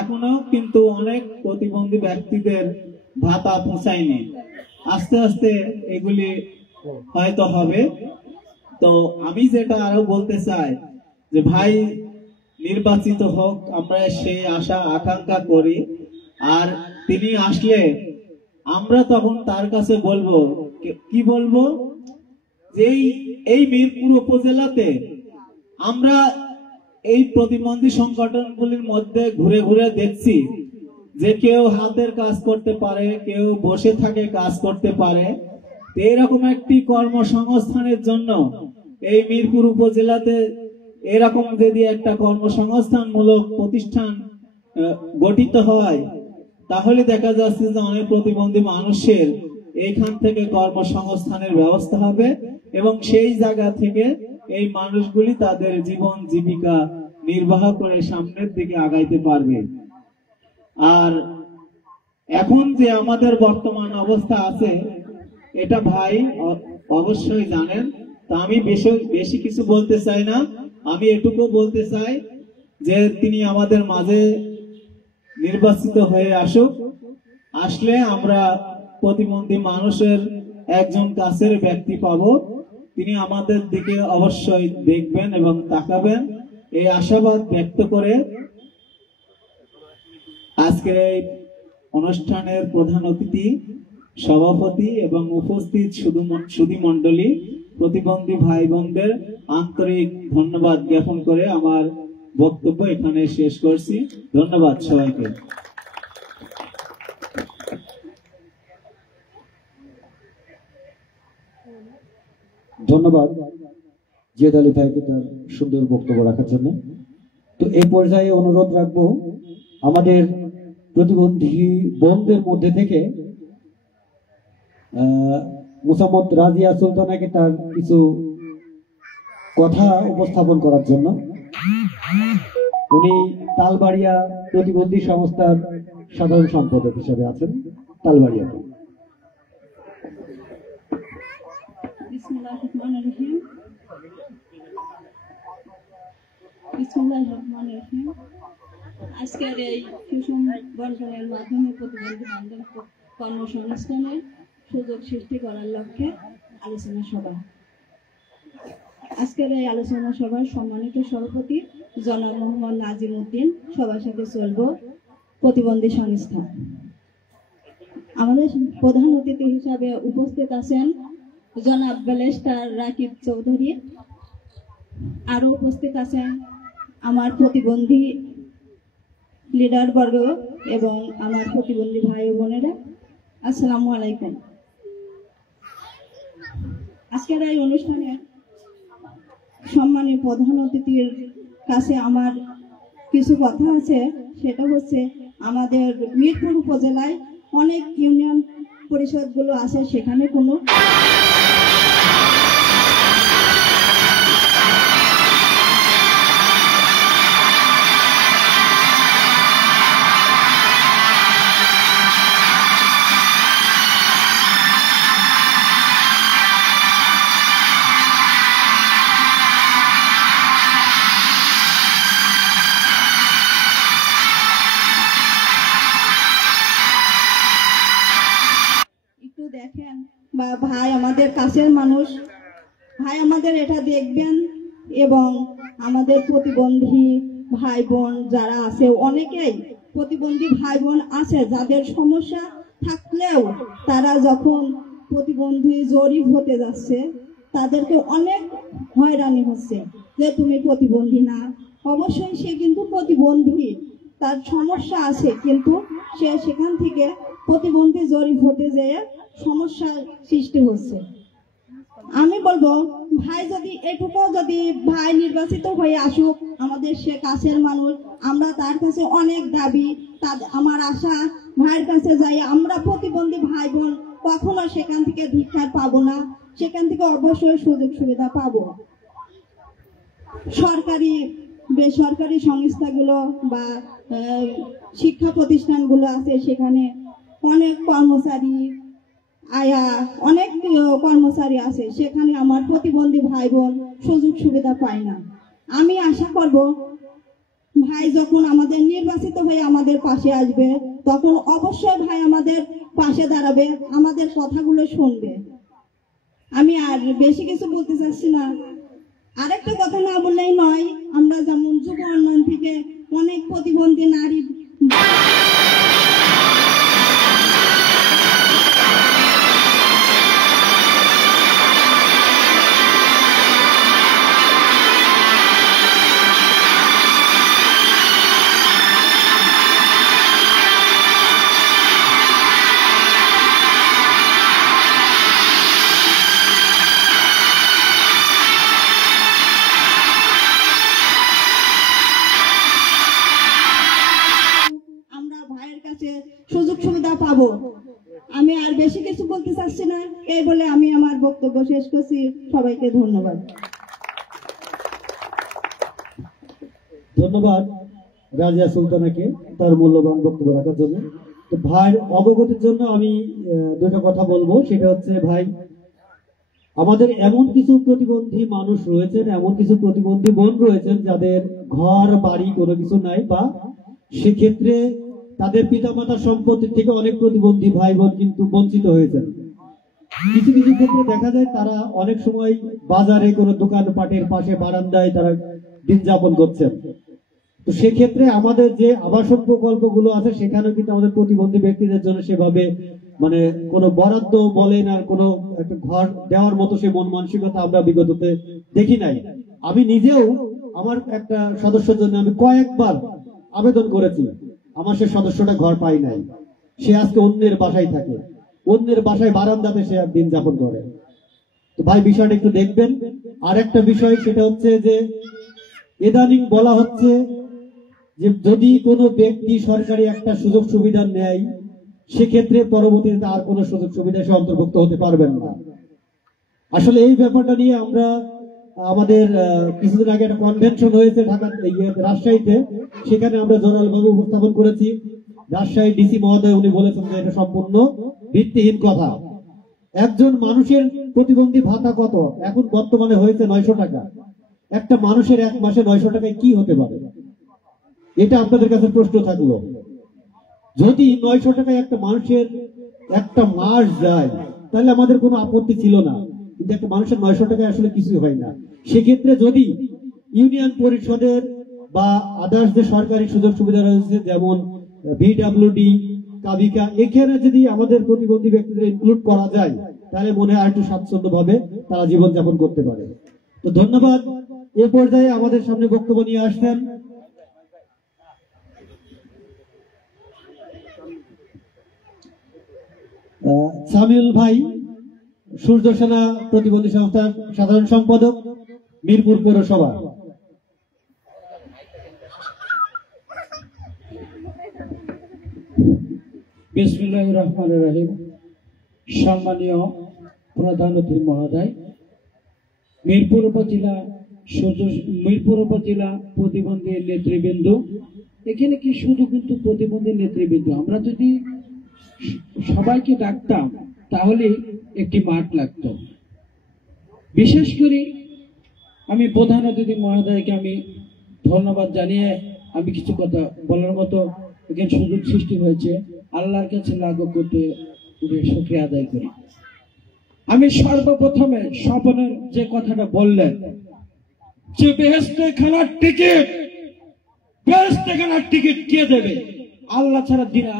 এখনো কিন্তু অনেক প্রতিবন্ধী ব্যক্তিদের ভাতা পৌঁছায়নি। আস্তে আস্তে এগুলি হয়তো হবে। তো আমি যেটা আরো বলতে চাই যে ভাই নির্বাচিত হোক, আমরা সেই আশা আকাঙ্ক্ষা করি। আর তিনি আসলে আমরা তখন তার কাছে বলবো, কি বলবো, যে এই মিরপুর উপজেলাতে আমরা এই প্রতিবন্ধী সংগঠনগুলির মধ্যে ঘুরে ঘুরে দেখছি যে কেউ হাতের কাজ করতে পারে, কেউ বসে থাকে কাজ করতে পারে। তো এরকম একটি কর্মসংস্থানের জন্য এই মিরপুর উপজেলাতে এরকম যদি একটা কর্মসংস্থানমূলক প্রতিষ্ঠান গঠিত হয়, তাহলে দেখা যাচ্ছে যে অনেক প্রতিবন্ধী মানুষের এইখান থেকে কর্মসংস্থানের ব্যবস্থা হবে এবং সেই জায়গা থেকে এই মানুষগুলি তাদের জীবন জীবিকা নির্বাহ করে সামনের দিকে আগাইতে পারবে। আর এখন যে আমাদের বর্তমান অবস্থা আছে এটা ভাই অবশ্যই জানেন। তা আমি বেশি কিছু বলতে চাই না, আমি এটুকু বলতে চাই যে তিনি আমাদের মাঝে নির্বাচিত হয়ে আসুক। আসলে আমরা প্রতিবন্ধী মানুষের একজন কাছের ব্যক্তি পাবো, তিনি আমাদের দিকে অবশ্যই দেখবেন এবং তাকাবেন, এই আশাবাদ ব্যক্ত করে আজকের এই অনুষ্ঠানের প্রধান অতিথি, সভাপতি এবং উপস্থিত সুধী মণ্ডলী, প্রতিবন্ধী ভাই বোনদের আন্তরিক ধন্যবাদ জ্ঞাপন করে আমার বক্তব্য এখানে শেষ করছি। ধন্যবাদ সবাইকে। ধন্যবাদ জিয়াদ আলী ভাইকে তার সুন্দর বক্তব্য রাখার জন্য। তো এই পর্যায়ে অনুরোধ রাখবো আমাদের প্রতিবন্ধী বোনদের মধ্যে থেকে মুসাম্মদ রাজিয়া সুলতানাকে তার কিছু কথা উপস্থাপন করার জন্য। উনি তালবাড়িয়া প্রতিবন্ধী সংস্থার সাধারণ সম্পাদক হিসেবে আছেন তালবাড়িয়াতে। আজকের এই সুষম বন্টনের মাধ্যমে প্রতিবন্ধী বান্ধব কর্মসংস্থানের সুযোগ সৃষ্টি করার লক্ষ্যে আলোচনা সভা। আজকের এই আলোচনা সভার সম্মানিত সভাপতি জনাব মোহাম্মদ নাজিম উদ্দিন, সবার সাথে চলব প্রতিবন্ধী সংস্থা। আমাদের প্রধান অতিথি হিসাবে উপস্থিত আছেন জনাব ব্যারিস্টার রাকিব চৌধুরী। আরো উপস্থিত আছেন আমার প্রতিবন্ধী লিডার বর্গ এবং আমার প্রতিবন্ধী ভাই ও বোনেরা। আসসালামু আলাইকুম। আজকের এই অনুষ্ঠানে সম্মানীয় প্রধান অতিথির কাছে আমার কিছু কথা আছে। সেটা হচ্ছে আমাদের মিরপুর উপজেলায় অনেক ইউনিয়ন পরিষদগুলো আছে, সেখানে কোনো দেখেন বা ভাই আমাদের কাছের মানুষ, ভাই আমাদের এটা দেখবেন এবং আমাদের প্রতিবন্ধী ভাই বোন যারা আছে, অনেকেই প্রতিবন্ধী ভাই বোন আছে যাদের সমস্যা থাকলেও তারা যখন প্রতিবন্ধী জরিপ হতে যাচ্ছে তাদেরকে অনেক হয়রানি হচ্ছে যে তুমি প্রতিবন্ধী না। অবশ্যই সে কিন্তু প্রতিবন্ধী, তার সমস্যা আছে, কিন্তু সে সেখান থেকে প্রতিবন্ধী জরিপ হতে যেয়ে সমস্যার সৃষ্টি হচ্ছে। আমি বলবো ভাই যদি এটুকু যদি ভাই নির্বাচিত হয়ে আসুক, আমাদের সে কাছের মানুষ, আমরা তার কাছে অনেক দাবি, আমার আশা ভাইয়ের কাছে যাই আমরা প্রতিবন্ধী ভাই বোন কখনো সেখান থেকে ধিক্কার পাবো না, সেখান থেকে অবশ্যই সুযোগ সুবিধা পাবো। সরকারি বেসরকারি সংস্থাগুলো বা শিক্ষা প্রতিষ্ঠানগুলো আছে, সেখানে অনেক কর্মচারী অনেক কর্মচারী আছে, সেখানে আমার প্রতিবন্ধী ভাই বোন সুযোগ সুবিধা পায় না। আমি আশা করব ভাই যখন আমাদের নির্বাচিত হয়ে আমাদের পাশে আসবে তখন অবশ্যই ভাই আমাদের পাশে দাঁড়াবে, আমাদের কথাগুলো শুনবে। আমি আর বেশি কিছু বলতে চাচ্ছি না। আরেকটা কথা না বললেই নয়, আমরা যেমন যুব উন্নয়ন থেকে অনেক প্রতিবন্ধী নারী পাবো। আমি আর বেশি কিছু বলতে চাচ্ছি না, এই বলে আমি আমার বক্তব্য শেষ করছি। সবাইকে ধন্যবাদ। ধন্যবাদ রাজিয়া সুলতানাকে তার মূল্যবান বক্তব্য রাখার জন্য। তো ভাই অবগতির জন্য আমি দুটো কথা বলবো, সেটা হচ্ছে ভাই, আমাদের এমন কিছু প্রতিবন্ধী মানুষ রয়েছেন, এমন কিছু প্রতিবন্ধী বোন রয়েছেন যাদের ঘর বাড়ি কোনো কিছু নাই, বা সেক্ষেত্রে তাদের পিতামাতার সম্পত্তি থেকে অনেক প্রতিবন্ধী ভাই বোন কিন্তু বঞ্চিত হয়েছেন। কিছু কিছু ক্ষেত্রে দেখা যায় তারা অনেক সময় বাজারে কোনো দোকানপাটের পাশে বারান্দায় তারা দিন যাপন করছেন। তো সেক্ষেত্রে আমাদের যে আবাসন প্রকল্পগুলো আছে সেখানেও কিন্তু আমাদের প্রতিবন্ধী ব্যক্তিদের জন্য সেভাবে মানে কোনো বরাদ্দ বলেন আর কোনো একটা ঘর দেওয়ার মতো সে মন মানসিকতা আমরা বিগততে দেখি নাই। আমি নিজেও আমার একটা সদস্যের জন্য আমি কয়েকবার আবেদন করেছি, আমার সে সদস্যটা ঘর পাই নাই। সে আজকে অন্যের বাসায় থাকে, অন্যের বাসায় বারান্দাতে সে দিন যাপন করে। তো ভাই বিষয়টা একটু দেখবেন। আর একটা বিষয় সেটা হচ্ছে যে ইদানিং বলা হচ্ছে যে যদি কোনো ব্যক্তি সরকারি একটা সুযোগ সুবিধা নেয় সেক্ষেত্রে পরবর্তীতে আর কোনো সুযোগ সুবিধা সে অন্তর্ভুক্ত হতে পারবেন না। আসলে এই ব্যাপারটা নিয়ে আমরা আমাদের কিছুদিন আগে একটা কনভেনশন হয়েছে ঢাকা রাজশাহীতে, সেখানে আমরা জোরালভাবে উপস্থাপন করেছি। রাজশাহী ডিসি মহোদয় উনি বলেছেন যে এটা সম্পূর্ণ ভিত্তিহীন কথা। একজন মানুষের প্রতিবন্ধী ভাতা কত এখন বর্তমানে হয়েছে 900 টাকা। একটা মানুষের এক মাসে 900 টাকায় কি হতে পারে, এটা আপনাদের কাছে প্রশ্ন থাকলো। যদি 900 টাকায় একটা মানুষের একটা মাস যায় তাহলে আমাদের কোনো আপত্তি ছিল না, কিন্তু একটা মানুষের 900 টাকায় আসলে কিছুই হয় না। সেক্ষেত্রে যদি ইউনিয়ন পরিষদের বা আদার্স যে সরকারি সুযোগ সুবিধা রয়েছে যেমন ভিডব্লিউডি, কাবিকা, এখানে যদি আমাদের প্রতিবন্ধী ব্যক্তিদের ইনক্লুড করা যায় তাহলে মনে হয় একটু স্বাচ্ছন্দ্য ভাবে তারা জীবনযাপন করতে পারে। তো ধন্যবাদ। এ পর্যায়ে আমাদের সামনে বক্তব্য নিয়ে আসছেন সামিউল ভাই, সূর্য সেনা প্রতিবন্ধী সংস্থার সাধারণ সম্পাদক, মিরপুর পৌরসভা। বিসমিল্লাহির রহমানির রহিম। সম্মানীয় প্রধান অতিথি মহোদয়, মিরপুর উপজেলা প্রতিবন্ধী নেতৃবৃন্দ, এখানে কি শুধু কিন্তু প্রতিবন্ধী নেতৃবৃন্দ, আমরা যদি সবাইকে ডাকতাম তাহলে একটি মাঠ লাগতো। বিশেষ করে আমি প্রধান অতিথি মহোদয়কে আমি ধন্যবাদ জানিয়ে আমি কিছু কথা বলার মতো এখানে সুযোগ সৃষ্টি হয়েছে, আল্লাহর কাছে লাগু করতে শুকরিয়া আদায় করি। আমি সর্বপ্রথমে স্বপনের যে কথাটা বললেন যে বেহেশতেখানার টিকিট কে দেবে? আল্লাহ ছাড়া দিনা।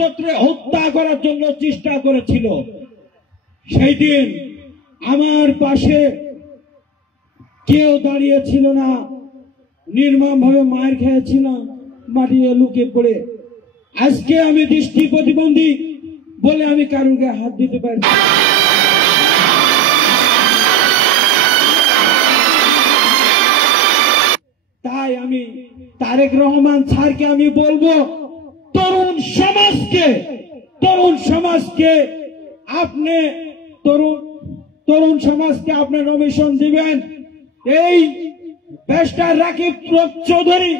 চক্রে হত্যা করার জন্য চেষ্টা করেছিল। সেই দিন আমার পাশে কেউ দাঁড়িয়ে ছিল না, নির্মম ভাবে মার খেয়েছিল মাটিতে লুকিয়ে পড়ে। আজকে আমি দৃষ্টি প্রতিবন্ধী বলে আমি কারোর গায়ে হাত দিতে পারি। তাই আমি তারেক রহমান স্যারকে আমি বলবো, তরুণ সমাজকে আপনি তরুণ সমাজকে আপনি নমিশন দিবেন। এই ব্যারিস্টার রাকিব চৌধুরী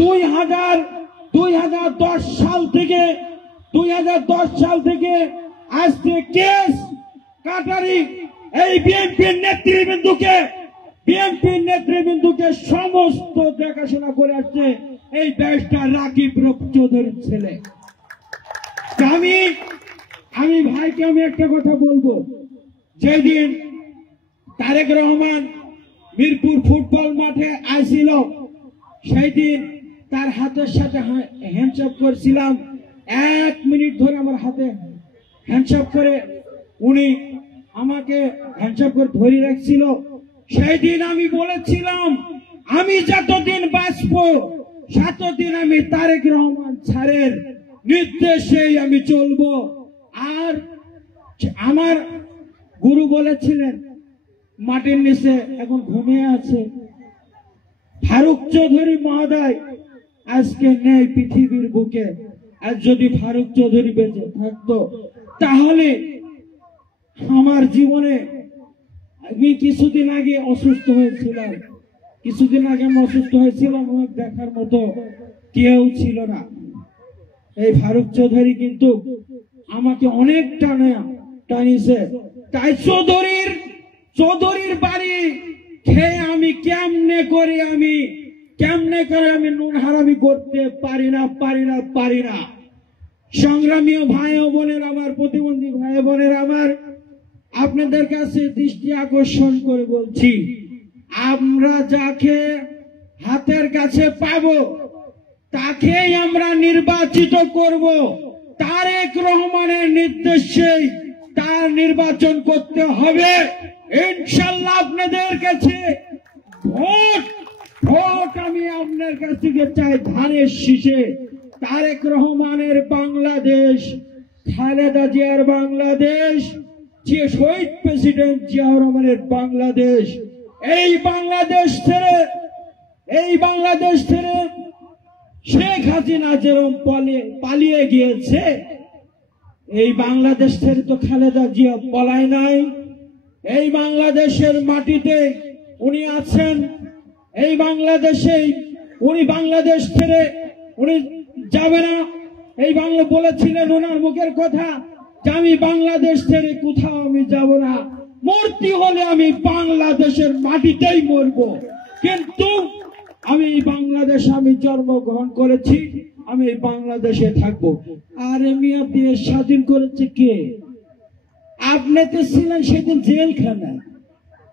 2010 সাল থেকে আজকে কেস কাটারি এই বিএনপির নেতৃবৃন্দকে সমস্ত দেখাশোনা করে আসছে এই ব্যারিস্টার রাকিব চৌধুরীর ছেলে। আমি ভাইকে আমি একটা কথা বলবো, যেদিন তারেক রহমান মিরপুর ফুটবল মাঠে আসছিল সেই দিন তার হাতের সাথে হ্যান্ডশেক করছিলাম, 1 মিনিট ধরে আমার হাতে হ্যান্ডশেক করে উনি আমাকে হ্যান্ডশেক করে ধরে রাখছিল। সেই দিন আমি বলেছিলাম আমি যতদিন বাঁচবো ততদিন আমি তারেক রহমান স্যারের নির্দেশেই আমি চলবো। আর আমার গুরু বলেছিলেন মাটির নিচে এখন ঘুমিয়ে আছে ফারুক চৌধুরী মহোদয় আজকে নেই পৃথিবীর বুকে। আর যদি ফারুক চৌধুরী বেঁচে থাকতো তাহলে আমার জীবনে, আমি কিছুদিন আগে অসুস্থ হয়েছিলাম, আমার দেখার মতো কেউ ছিল না। এই ফারুক চৌধুরী কিন্তু আমাকে অনেক টানিছে। তাই চৌধুরীর বাড়ি খেয়ে আমি কেমনে করে আমি নুন হারামি করতে পারি না। সংগ্রামী ভাই ও বোনের আমার, প্রতিবন্ধী ভাই বোনের আমার, আপনাদের কাছে দৃষ্টি আকর্ষণ করে বলছি, আমরা যাকে হাতের কাছে পাবো তাকেই আমরা নির্বাচিত করব। তারেক রহমানের নির্দেশে তার নির্বাচন করতে হবে ইনশাআল্লাহ। আপনাদের কাছে ভোট আমি আপনার কাছ থেকে চাই ধানের শীষে। তারেক রহমানের বাংলাদেশ, খালেদা জিয়ার বাংলাদেশ, যে শহীদ প্রেসিডেন্ট জিয়াউর রহমানের বাংলাদেশ, এই বাংলাদেশ ছেড়ে শেখ হাসিনা যেরকম পালিয়ে গিয়েছে, এই বাংলাদেশ ছেড়ে তো খালেদা জিয়া পলায় নাই। এই বাংলাদেশের মাটিতে উনি আছেন, এই বাংলাদেশেই উনি বাংলাদেশ ছেড়ে উনি যাবে না। এই বাংলা বলেছিলেন ওনার মুখের কথা যে আমি বাংলাদেশ ছেড়ে কোথাও আমি যাব না, মরতে হলে আমি বাংলাদেশের মাটিতেই মরব। কিন্তু আমি বাংলাদেশে আমি জন্মগ্রহণ করেছি, আমি বাংলাদেশে থাকবো। আর মিয়া দেশ স্বাধীন করেছে কে? আপনি তো ছিলেন সেদিন জেলখানায়।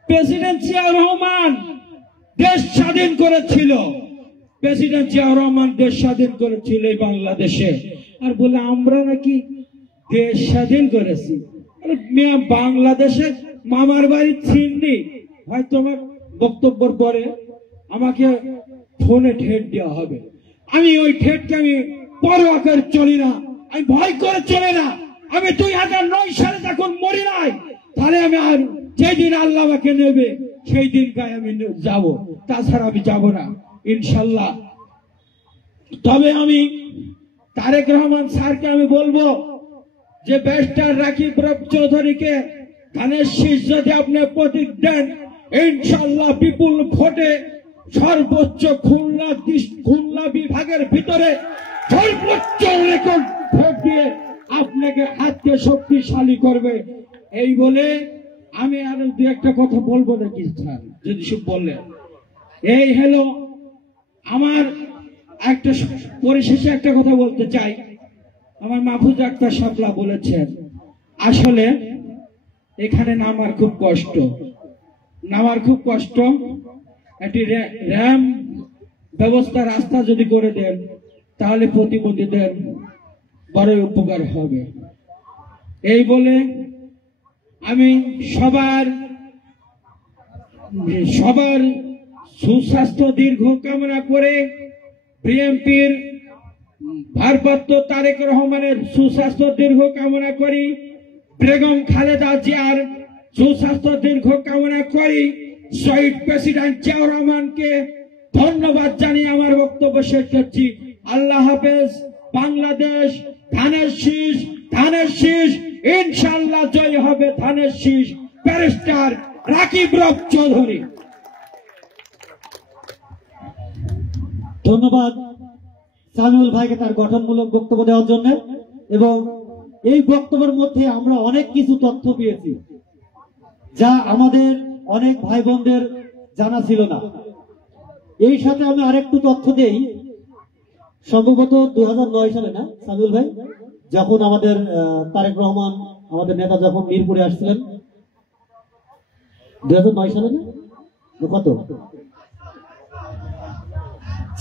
প্রেসিডেন্ট জিয়াউর রহমান দেশ স্বাধীন করেছিল, প্রেসিডেন্ট জিয়াউর রহমান দেশ স্বাধীন করেছিল এই বাংলাদেশে। আর বলে আমরা নাকি দেশ স্বাধীন করেছি। মিয়া বাংলাদেশে মামার বাড়ি ছিননি, হয়তো আমার বক্তব্যের পরে আমাকে ফোনে ঠেট দেওয়া হবে। আমি ওই ঠেটকে আমি পরোয়া করে চলি না, আমি ভয় করে চলে না। আমি 2009 সালে যখন মরি নাই, তাহলে আমি আর যেদিন আল্লাহ আমাকে নেবে সেই দিনটাই আমি যাব, তাছাড়া আমি যাব না ইনশাল্লাহ। তবে আমি তারেক রহমান স্যারকে আমি বলবো যে ব্যারিস্টার রাকিব চৌধুরীকে ধানের শীষ যদি আপনি প্রতীক দেন, ইনশাল্লাহ বিপুল ভোটে সর্বোচ্চ খুলনা বিভাগের ভিতরে সর্বোচ্চ রেকর্ড ভোট দিয়ে আপনাকে হাতকে শক্তিশালী করবে। এই বলে আমি আরো দু একটা কথা বলবো নাকি স্যার, যদি সব বললেন। এই হলো আমার একটা পরিশেষে একটা কথা বলতে চাই। আমার মাহফুজ আক্তার শাপলা বলেছেন আসলে এখানে নামার খুব কষ্ট। একটি র্যাম ব্যবস্থা রাস্তা যদি করে দেন তাহলে প্রতিবন্ধীদের বড় উপকার হবে। এই বলে আমি সবার সুস্বাস্থ্য দীর্ঘ কামনা করে বিএনপির ভারপ্রাপ্ত তারেক রহমানের সুস্বাস্থ্য দীর্ঘ কামনা করি, বেগম খালেদা জিয়ার সুস্বাস্থ্য দীর্ঘ কামনা করি, শহীদ প্রেসিডেন্ট জিয়াউর রহমানকে ধন্যবাদ জানিয়ে আমার বক্তব্য শেষ করছি। আল্লাহ হাফেজ। বাংলাদেশ ধানের শীষ ইনশাআল্লাহ জয় হবে ধানের শীষ। ব্যারিস্টার রাকিব চৌধুরী। ধন্যবাদ সামিউল ভাইকে তার গঠনমূলক বক্তব্য দেওয়ার জন্য। এবং এই বক্তব্যের মধ্যে আমরা অনেক কিছু তথ্য পেয়েছি যা আমাদের অনেক ভাই বোনদের জানা ছিল না। এই সাথে আমি আরেকটু তথ্য দেই। সম্ভবত 2009 সালে না সামিউল ভাই, যখন আমাদের তারেক রহমান আমাদের নেতা যখন মিরপুরে আসছিলেন, 2009 সালে না কত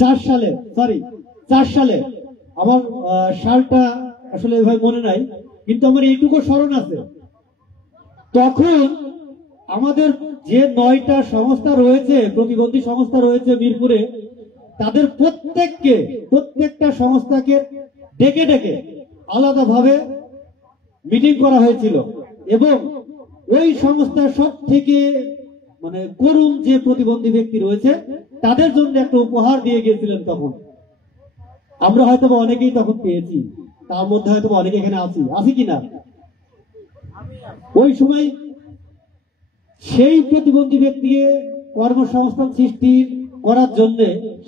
4 সালে, সরি 4 সালে, আমার সালটা আসলে ভাই মনে নাই, কিন্তু আমার এইটুকু স্মরণ আছে, তখন আমাদের যে 9টা সংস্থা রয়েছে, প্রতিবন্ধী সংস্থা রয়েছে মিরপুরে, তাদের প্রত্যেকটা সংস্থাকে ডেকে ডেকে আলাদাভাবে মিটিং করা হয়েছিল এবং ওই সংস্থার সব থেকে মানে করুণ যে প্রতিবন্ধী ব্যক্তি রয়েছে তাদের জন্য একটা উপহার দিয়ে গিয়েছিলেন। তখন আমরা হয়তো অনেকেই তখন পেয়েছি, তার মধ্যে হয়তো অনেকে এখানে আছি কিনা। ওই সময় সেই প্রতিবন্ধী ব্যক্তিকে কর্মসংস্থান সৃষ্টি করার জন্য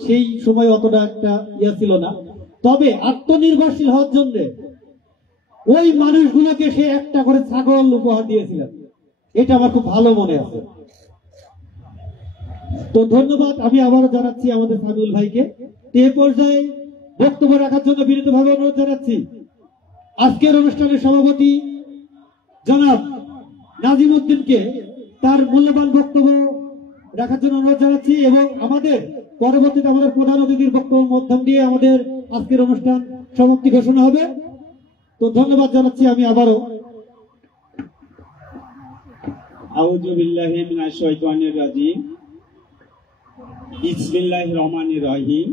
সেই সময় অতটা একটা ছিল না, তবে আত্মনির্ভরশীল হওয়ার জন্য ওই মানুষগুলোকে সে একটা করে ছাগল উপহার দিয়েছিলেন। এটা আমার খুব ভালো মনে আছে। তো ধন্যবাদ আমি আবারও জানাচ্ছি আমাদের সামিউল ভাইকে। এ পর্যায়ে বক্তব্য রাখার জন্য বিনীতভাবে অনুরোধ জানাচ্ছি আজকের অনুষ্ঠানের সভাপতি জনাব নাজিম উদ্দিনকে তার মূল্যবান বক্তব্য রাখার জন্য অনুরোধ জানাচ্ছি এবং আমাদের পরবর্তীতে আমাদের প্রধান অতিথির বক্তব্যের মাধ্যম দিয়ে আমাদের আজকের অনুষ্ঠান সমাপ্তি ঘোষণা হবে। তো ধন্যবাদ জানাচ্ছি আমি আবারও। আউযু বিল্লাহি মিনাশ শাইতানির রাজিম। বিসমিল্লাহির রহমানির রহিম।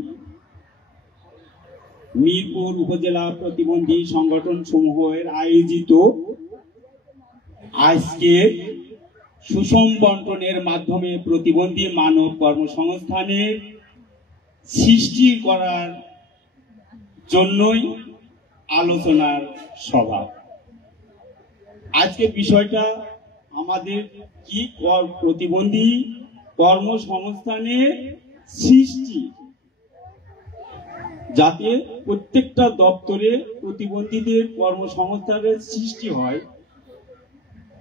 মিরপুর উপজেলা প্রতিবন্ধী সংগঠন সমূহের আয়োজিত আজকে সুষম বন্টনের মাধ্যমে প্রতিবন্ধী মানব কর্মসংস্থানের সৃষ্টি করার জন্যই আলোচনার সভা। আজকে বিষয়টা আমাদের কি প্রতিবন্ধী কর্মসংস্থানের সৃষ্টি, যাতে প্রত্যেকটা দপ্তরে প্রতিবন্ধীদের কর্মসংস্থানের সৃষ্টি হয়।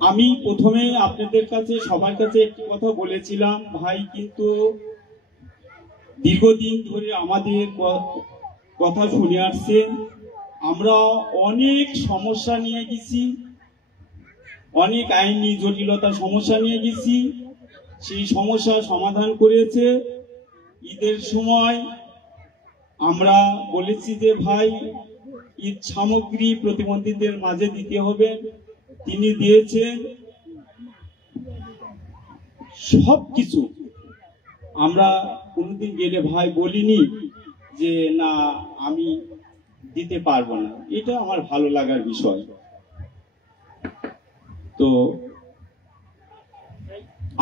আমি প্রথমে আপনাদের কাছে সবার কাছে একটি কথা বলেছিলাম, ভাই কিন্তু দীর্ঘদিন ধরে আমাদের কথা শুনে আসছেন। আমরা অনেক সমস্যা নিয়ে গেছি, অনেক আইনি জটিলতা সমস্যা নিয়ে গেছি, সেই সমস্যা সমাধান করেছে। ঈদের সময় আমরা বলেছি যে ভাই ঈদ সামগ্রী প্রতিবন্ধীদের মাঝে দিতে হবে, তিনি দিয়েছেন। সবকিছু আমরা কোনোদিন গেলে ভাই বলিনি যে না আমি দিতে পারবো না, এটা আমার ভালো লাগার বিষয়। তো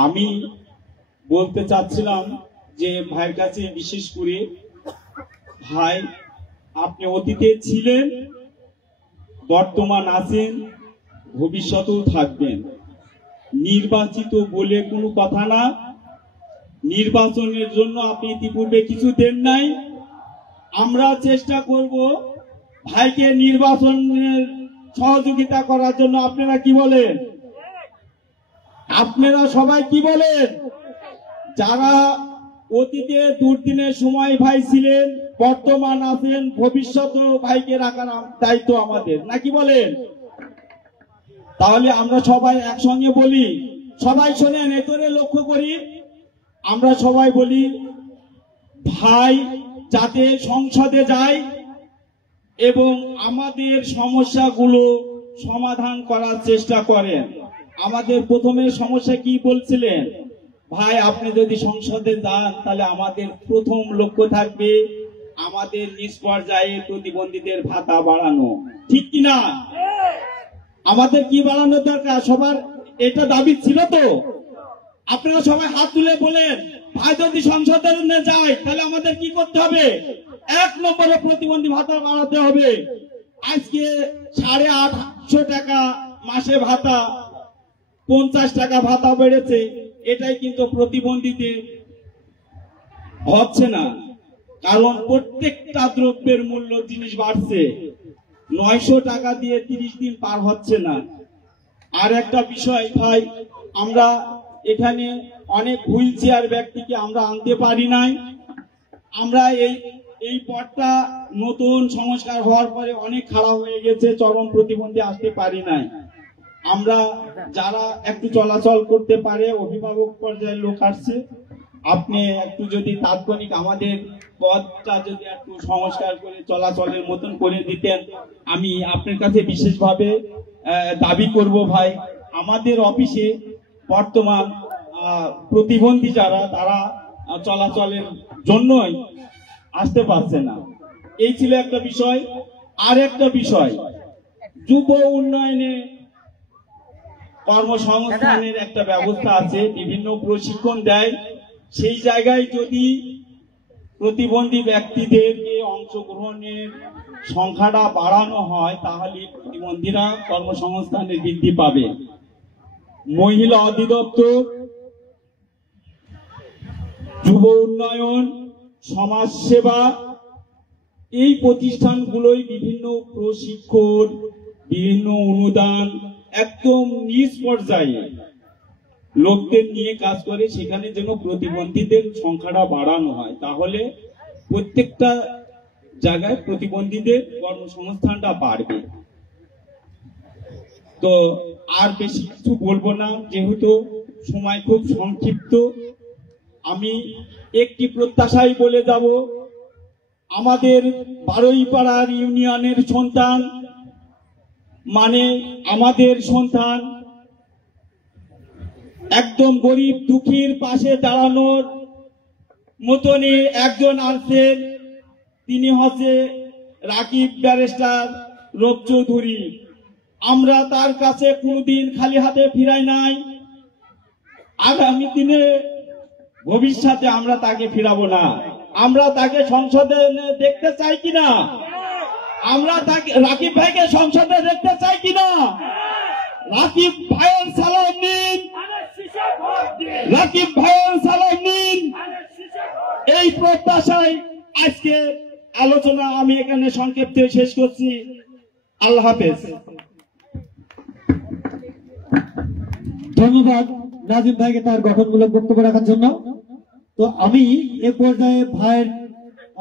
আমি বলতে চাচ্ছিলাম যে ভাইয়ের কাছে বিশেষ করে, ভাই আপনি অতীতে ছিলেন, বর্তমান আছেন, ভবিষ্যতেও থাকবেন। নির্বাচিত বলে কোনো কথা না, নির্বাচনের জন্য আপনি ইতিপূর্বে কিছু দেন নাই। আমরা চেষ্টা করব ভাইকে নির্বাচনের সহযোগিতা করার জন্য। আপনারা কি বলেন? আপনারা সবাই কি বলেন? যারা অতীতে দুর্দিনের সময় ভাই ছিলেন, বর্তমান আছেন, ভবিষ্যতেও ভাইকে রাখার দায়িত্ব আমাদের, নাকি বলেন? তাহলে আমরা সবাই একসঙ্গে বলি, সবাই শোনেন, এতরে লক্ষ্য করি, আমরা সবাই বলি ভাই যাতে সংসদে যায় এবং আমাদের সমস্যাগুলো সমাধান করার চেষ্টা করেন। আমাদের প্রথমে সমস্যা কি বলছিলেন? ভাই আপনি যদি সংসদে যান তাহলে আমাদের প্রথম লক্ষ্য থাকবে আমাদের নিজ পর্যায়ে প্রতিবন্ধীদের ভাতা বাড়ানো, ঠিক কিনা? আমাদের কি বাড়ানো দরকার? সবার এটা দাবি ছিল তো? আপনারা সবাই হাত তুলে বলেন, ভাই যদি সংসদে যায় তাহলে আমাদের কি করতে হবে? 1 নম্বরে প্রতিবন্ধী ভাতা বাড়াতে হবে। আজকে 850 টাকা মাসে ভাতা, 50 টাকা ভাতা বেড়েছে, এটাই কিন্তু প্রতিবন্ধীদের হচ্ছে না, কারণ প্রত্যেকটা দ্রব্যের মূল্য জিনিস বাড়ছে। 900 টাকা দিয়ে 30 দিন পার হচ্ছে না। আর একটা বিষয় ভাই, আমরা এখানে অনেক হুইল চেয়ার ব্যক্তিকে আমরা আনতে পারি নাই। আমরা এই পথটা নতুন সংস্কার হওয়ার পরে অনেক খারাপ হয়ে গেছে, চরম প্রতিবন্ধী আসতে পারি নাই। আমরা যারা একটু চলাচল করতে পারে, অভিভাবক পর্যায়ের লোক আসছে, আপনি একটু যদি তাৎক্ষণিক আমাদের পথটা যদি একটু সংস্কার করে চলাচলের মতন করে দিতেন, আমি আপনার কাছে বিশেষভাবে দাবি করব ভাই। আমাদের অফিসে বর্তমান প্রতিবন্ধী যারা, তারা চলাচলের জন্যই আসতে পারছে না। এই ছিল একটা বিষয়। আর একটা বিষয়, যুব উন্নয়নে কর্মসংস্থানের একটা ব্যবস্থা আছে, বিভিন্ন প্রশিক্ষণ দেয়। সেই জায়গায় যদি প্রতিবন্ধী ব্যক্তিদেরকে অংশগ্রহণের সংখ্যাটা বাড়ানো হয়, তাহলে প্রতিবন্ধীরা কর্মসংস্থানের বৃদ্ধি পাবে। মহিলা অধিদপ্তর, যুব উন্নয়ন, সমাজসেবা, এই প্রতিষ্ঠানগুলোই বিভিন্ন প্রশিক্ষণ, বিভিন্ন অনুদান একদম নিজ পর্যায়ে লোকদের নিয়ে কাজ করে। সেখানে যেন প্রতিবন্ধীদের সংখ্যাটা বাড়ানো হয়, তাহলে প্রত্যেকটা জায়গায় প্রতিবন্ধীদের কর্মসংস্থানটা বাড়বে। তো আর বেশি কিছু বলবো না, যেহেতু সময় খুব সংক্ষিপ্ত। আমি একটি প্রত্যাশাই বলে যাব, আমাদের বারুইপাড়ার ইউনিয়নের সন্তান মানে আমাদের সন্তান, একদম গরিব দুঃখীর পাশে দাঁড়ানোর মতনই একজন আছেন। তিনি হচ্ছে রাকিব ব্যারিস্টার রব চৌধুরী। আমরা তার কাছে কোনোদিন খালি হাতে ফিরাই নাই। আগামী দিনে ভবিষ্যতে আমরা তাকে ফিরাবো না। আমরা তাকে সংসদে দেখতে চাই কিনা? আমরা তাকে, রাকিব ভাইকে সংসদে দেখতে চাই কিনা? রাকিব ভাইয়ের সালাম নিন, রাকিব ভাইয়ের সালাম নিন। এই প্রত্যাশায় আজকে আলোচনা আমি এখানে সংক্ষেপে শেষ করছি। আল্লাহ হাফেজ। ধন্যবাদ নাজিম ভাইকে তার গঠনমূলক বক্তব্য রাখার জন্য। তো আমি এ পর্যায়ে ভাইয়ের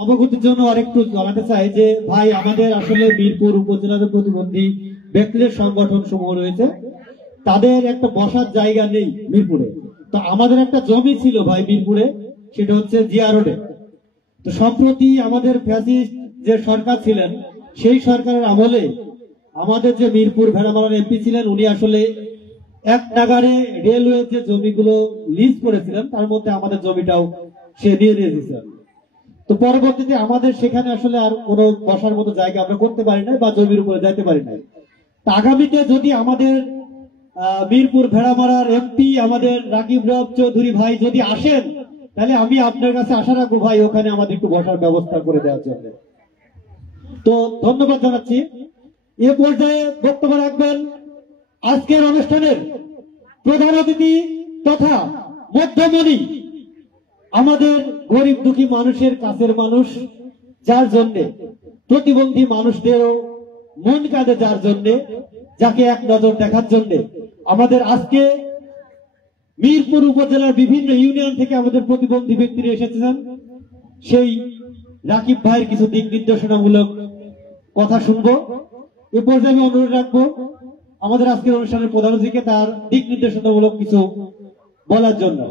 অবগতির জন্য আরেকটু জানাতে চাই যে ভাই, আমাদের আসলে মিরপুর উপজেলার প্রতিবন্ধী ব্যক্তিদের সংগঠন সমূহ রয়েছে, তাদের একটা বসার জায়গা নেই মিরপুরে। তো আমাদের একটা জমি ছিল ভাই মিরপুরে, সেটা হচ্ছে জিয়া রোডে। তো সম্প্রতি আমাদের ফ্যাসিস্ট যে সরকার ছিলেন, সেই সরকারের আমলে আমাদের যে মিরপুর ভেড়ামারার এমপি ছিলেন, উনি আসলে এক নাগারে রেলওয়ে যে জমিগুলো লিজ করেছিলেন, তার মধ্যে আমাদের জমিটাও সে নিয়ে নিয়েছিলেন। তো পরবর্তীতে আমাদের সেখানে আসলে আর কোনো বসার মতো জায়গা আমরা করতে পারি নাই বা জমির উপরে যাইতে পারি নাই। তা আগামীতে যদি আমাদের মিরপুর ভেড়ামারার এমপি আমাদের রাকিব রব চৌধুরী ভাই যদি আসেন, তাহলে আমি আপনার কাছে আশা রাখবো ভাই, ওখানে আমাদের একটু বসার ব্যবস্থা করে দেওয়ার জন্য। তো ধন্যবাদ জানাচ্ছি। এ পর্যায়ে বক্তব্য রাখবেন আজকের অনুষ্ঠানের প্রধান অতিথি তথা মধ্যমণি, আমাদের গরিব দুঃখী মানুষের কাছের মানুষ, যার জন্য প্রতিবন্ধী মানুষদেরও মন কাঁদে, যার জন্য, যাকে এক নজর দেখার জন্য আমাদের আজকে মিরপুর উপজেলার বিভিন্ন ইউনিয়ন থেকে আমাদের প্রতিবন্ধী ব্যক্তিরা এসেছেন। সেই রাকিব ভাইয়ের কিছু দিক নির্দেশনামূলক কথা শুনবো। এ পর্যায়ে আমি অনুরোধ রাখবো আমাদের আজকের অনুষ্ঠানের প্রধান অতিথিকে তার দিক নির্দেশনামূলক কিছু বলার জন্য।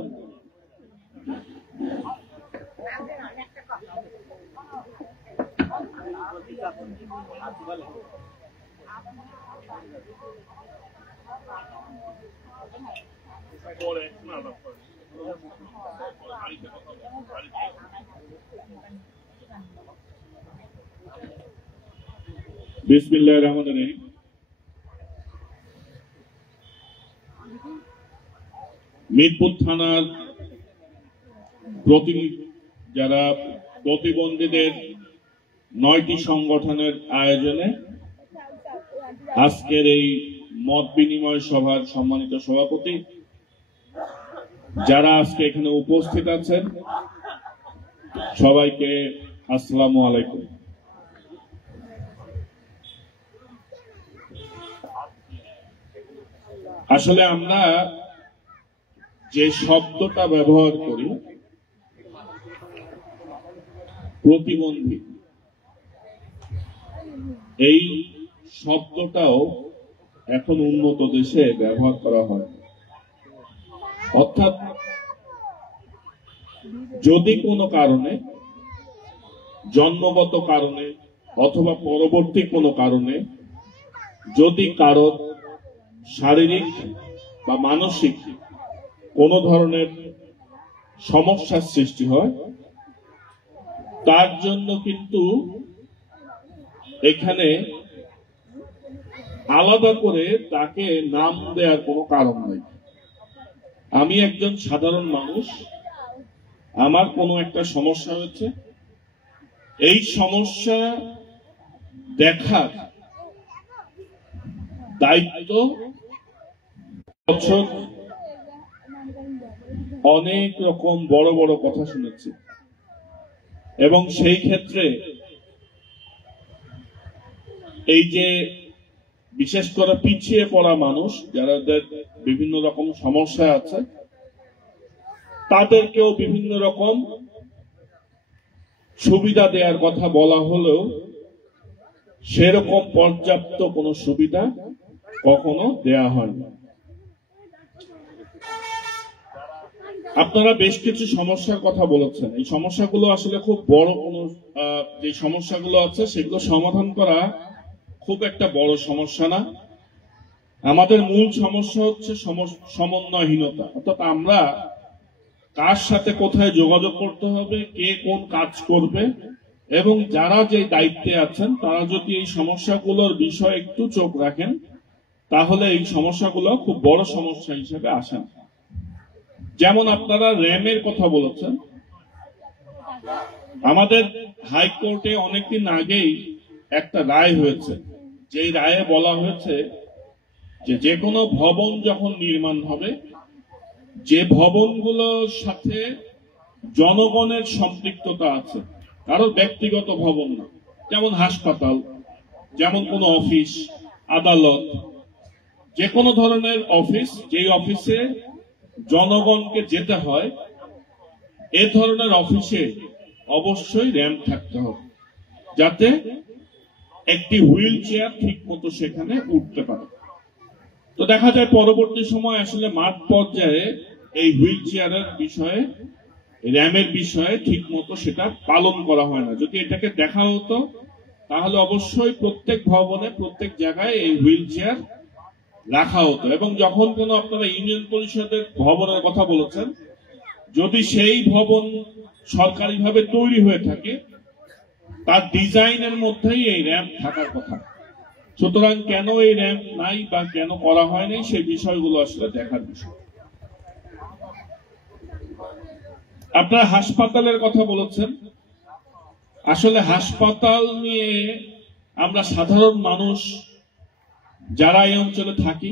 বিসমিল্লাহির রহমানির রহিম। মিরপুর থানার যারা প্রতিবন্ধীদের 9টি সংগঠনের আয়োজনে আজকের এই মত বিনিময় সভার সম্মানিত সভাপতি, যারা আজকে এখানে উপস্থিত আছেন, সবাইকে আসসালামু আলাইকুম। আসলে আমরা যে শব্দটা ব্যবহার করি, প্রতিবন্ধী, এই শব্দটাও এখন উন্নত দেশে ব্যবহার করা হয়। অর্থাৎ যদি কোনো কারণে, জন্মগত কারণে অথবা পরবর্তী কোনো কারণে যদি কারো শারীরিক বা মানসিক কোনো ধরনের সমস্যার সৃষ্টি হয়, তার জন্য কিন্তু এখানে আলাদা করে তাকে নাম দেওয়ার কোনো কারণ নেই। আমি একজন সাধারণ মানুষ, আমার কোনো একটা সমস্যা হয়েছে, এই সমস্যা দেখার দায়িত্ব বছর অনেক রকম বড় বড় কথা শুনেছি, এবং সেই ক্ষেত্রে এই যে বিশেষ করে পিছিয়ে পড়া মানুষ যাদের বিভিন্ন রকম সমস্যা আছে, তাদেরকেও বিভিন্ন রকম সুবিধা দেওয়ার কথা বলা হলেও সেরকম পর্যাপ্ত কোনো সুবিধা কখনো দেয়া হয়নি। আপনারা বেশ কিছু সমস্যার কথা বলেছেন, এই সমস্যাগুলো আসলে খুব বড় কোনো যে সমস্যাগুলো আছে সেগুলো সমাধান করা খুব একটা বড় সমস্যা না। আমাদের মূল সমস্যা হচ্ছে সমন্বয়হীনতা, অর্থাৎ আমরা কার সাথে কোথায় যোগাযোগ করতে হবে, কে কোন কাজ করবে, এবং যারা যে দায়িত্বে আছেন তারা যদি এই সমস্যাগুলোর বিষয়ে একটু চোখ রাখেন, তাহলে এই সমস্যাগুলো খুব বড় সমস্যা হিসেবে আসে না। যেমন আপনারা র্যামের কথা বলেছেন, আমাদের হাইকোর্টে অনেকদিন আগেই একটা রায় হয়েছে, যে রায়ে বলা হয়েছে যে কোনো ভবন যখন নির্মাণ হবে, যে ভবনগুলোর সাথে জনগণের সম্পৃক্ততা আছে, কারো ব্যক্তিগত ভবন না, যেমন হাসপাতাল, যেমন কোনো অফিস, আদালত, যে কোনো ধরনের অফিস, যেই অফিসে জনগণকে যেতে হয়, এ ধরনের অফিসে অবশ্যই র্যাম্প থাকতে হবে, যাতে একটি হুইল চেয়ার ঠিক মতো সেখানে উঠতে পারে। তো দেখা যায় পরবর্তী সময় আসলে মাঠ পর্যায়ে এই হুইল চেয়ারের বিষয়ে, র্যামের বিষয়ে ঠিক মতো সেটা পালন করা হয় না। যদি এটাকে দেখা হতো তাহলে অবশ্যই প্রত্যেক ভবনে, প্রত্যেক জায়গায় এই হুইল চেয়ার রাখা হতো। এবং যখন কোনো আপনারা ইউনিয়ন পরিষদের ভবনের কথা বলেছেন, যদি সেই ভবন সরকারিভাবে তৈরি হয়ে থাকে, তার ডিজাইনের মধ্যেই এই র্যাম্প থাকার কথা। সুতরাং কেন এই র্যাম্প নাই বা কেন করা হয়নি, সেই বিষয়গুলো আসলে দেখার বিষয়। আপনারা হাসপাতালের কথা বলেছেন, আসলে হাসপাতাল নিয়ে আমরা সাধারণ মানুষ যারা এই অঞ্চলে থাকি,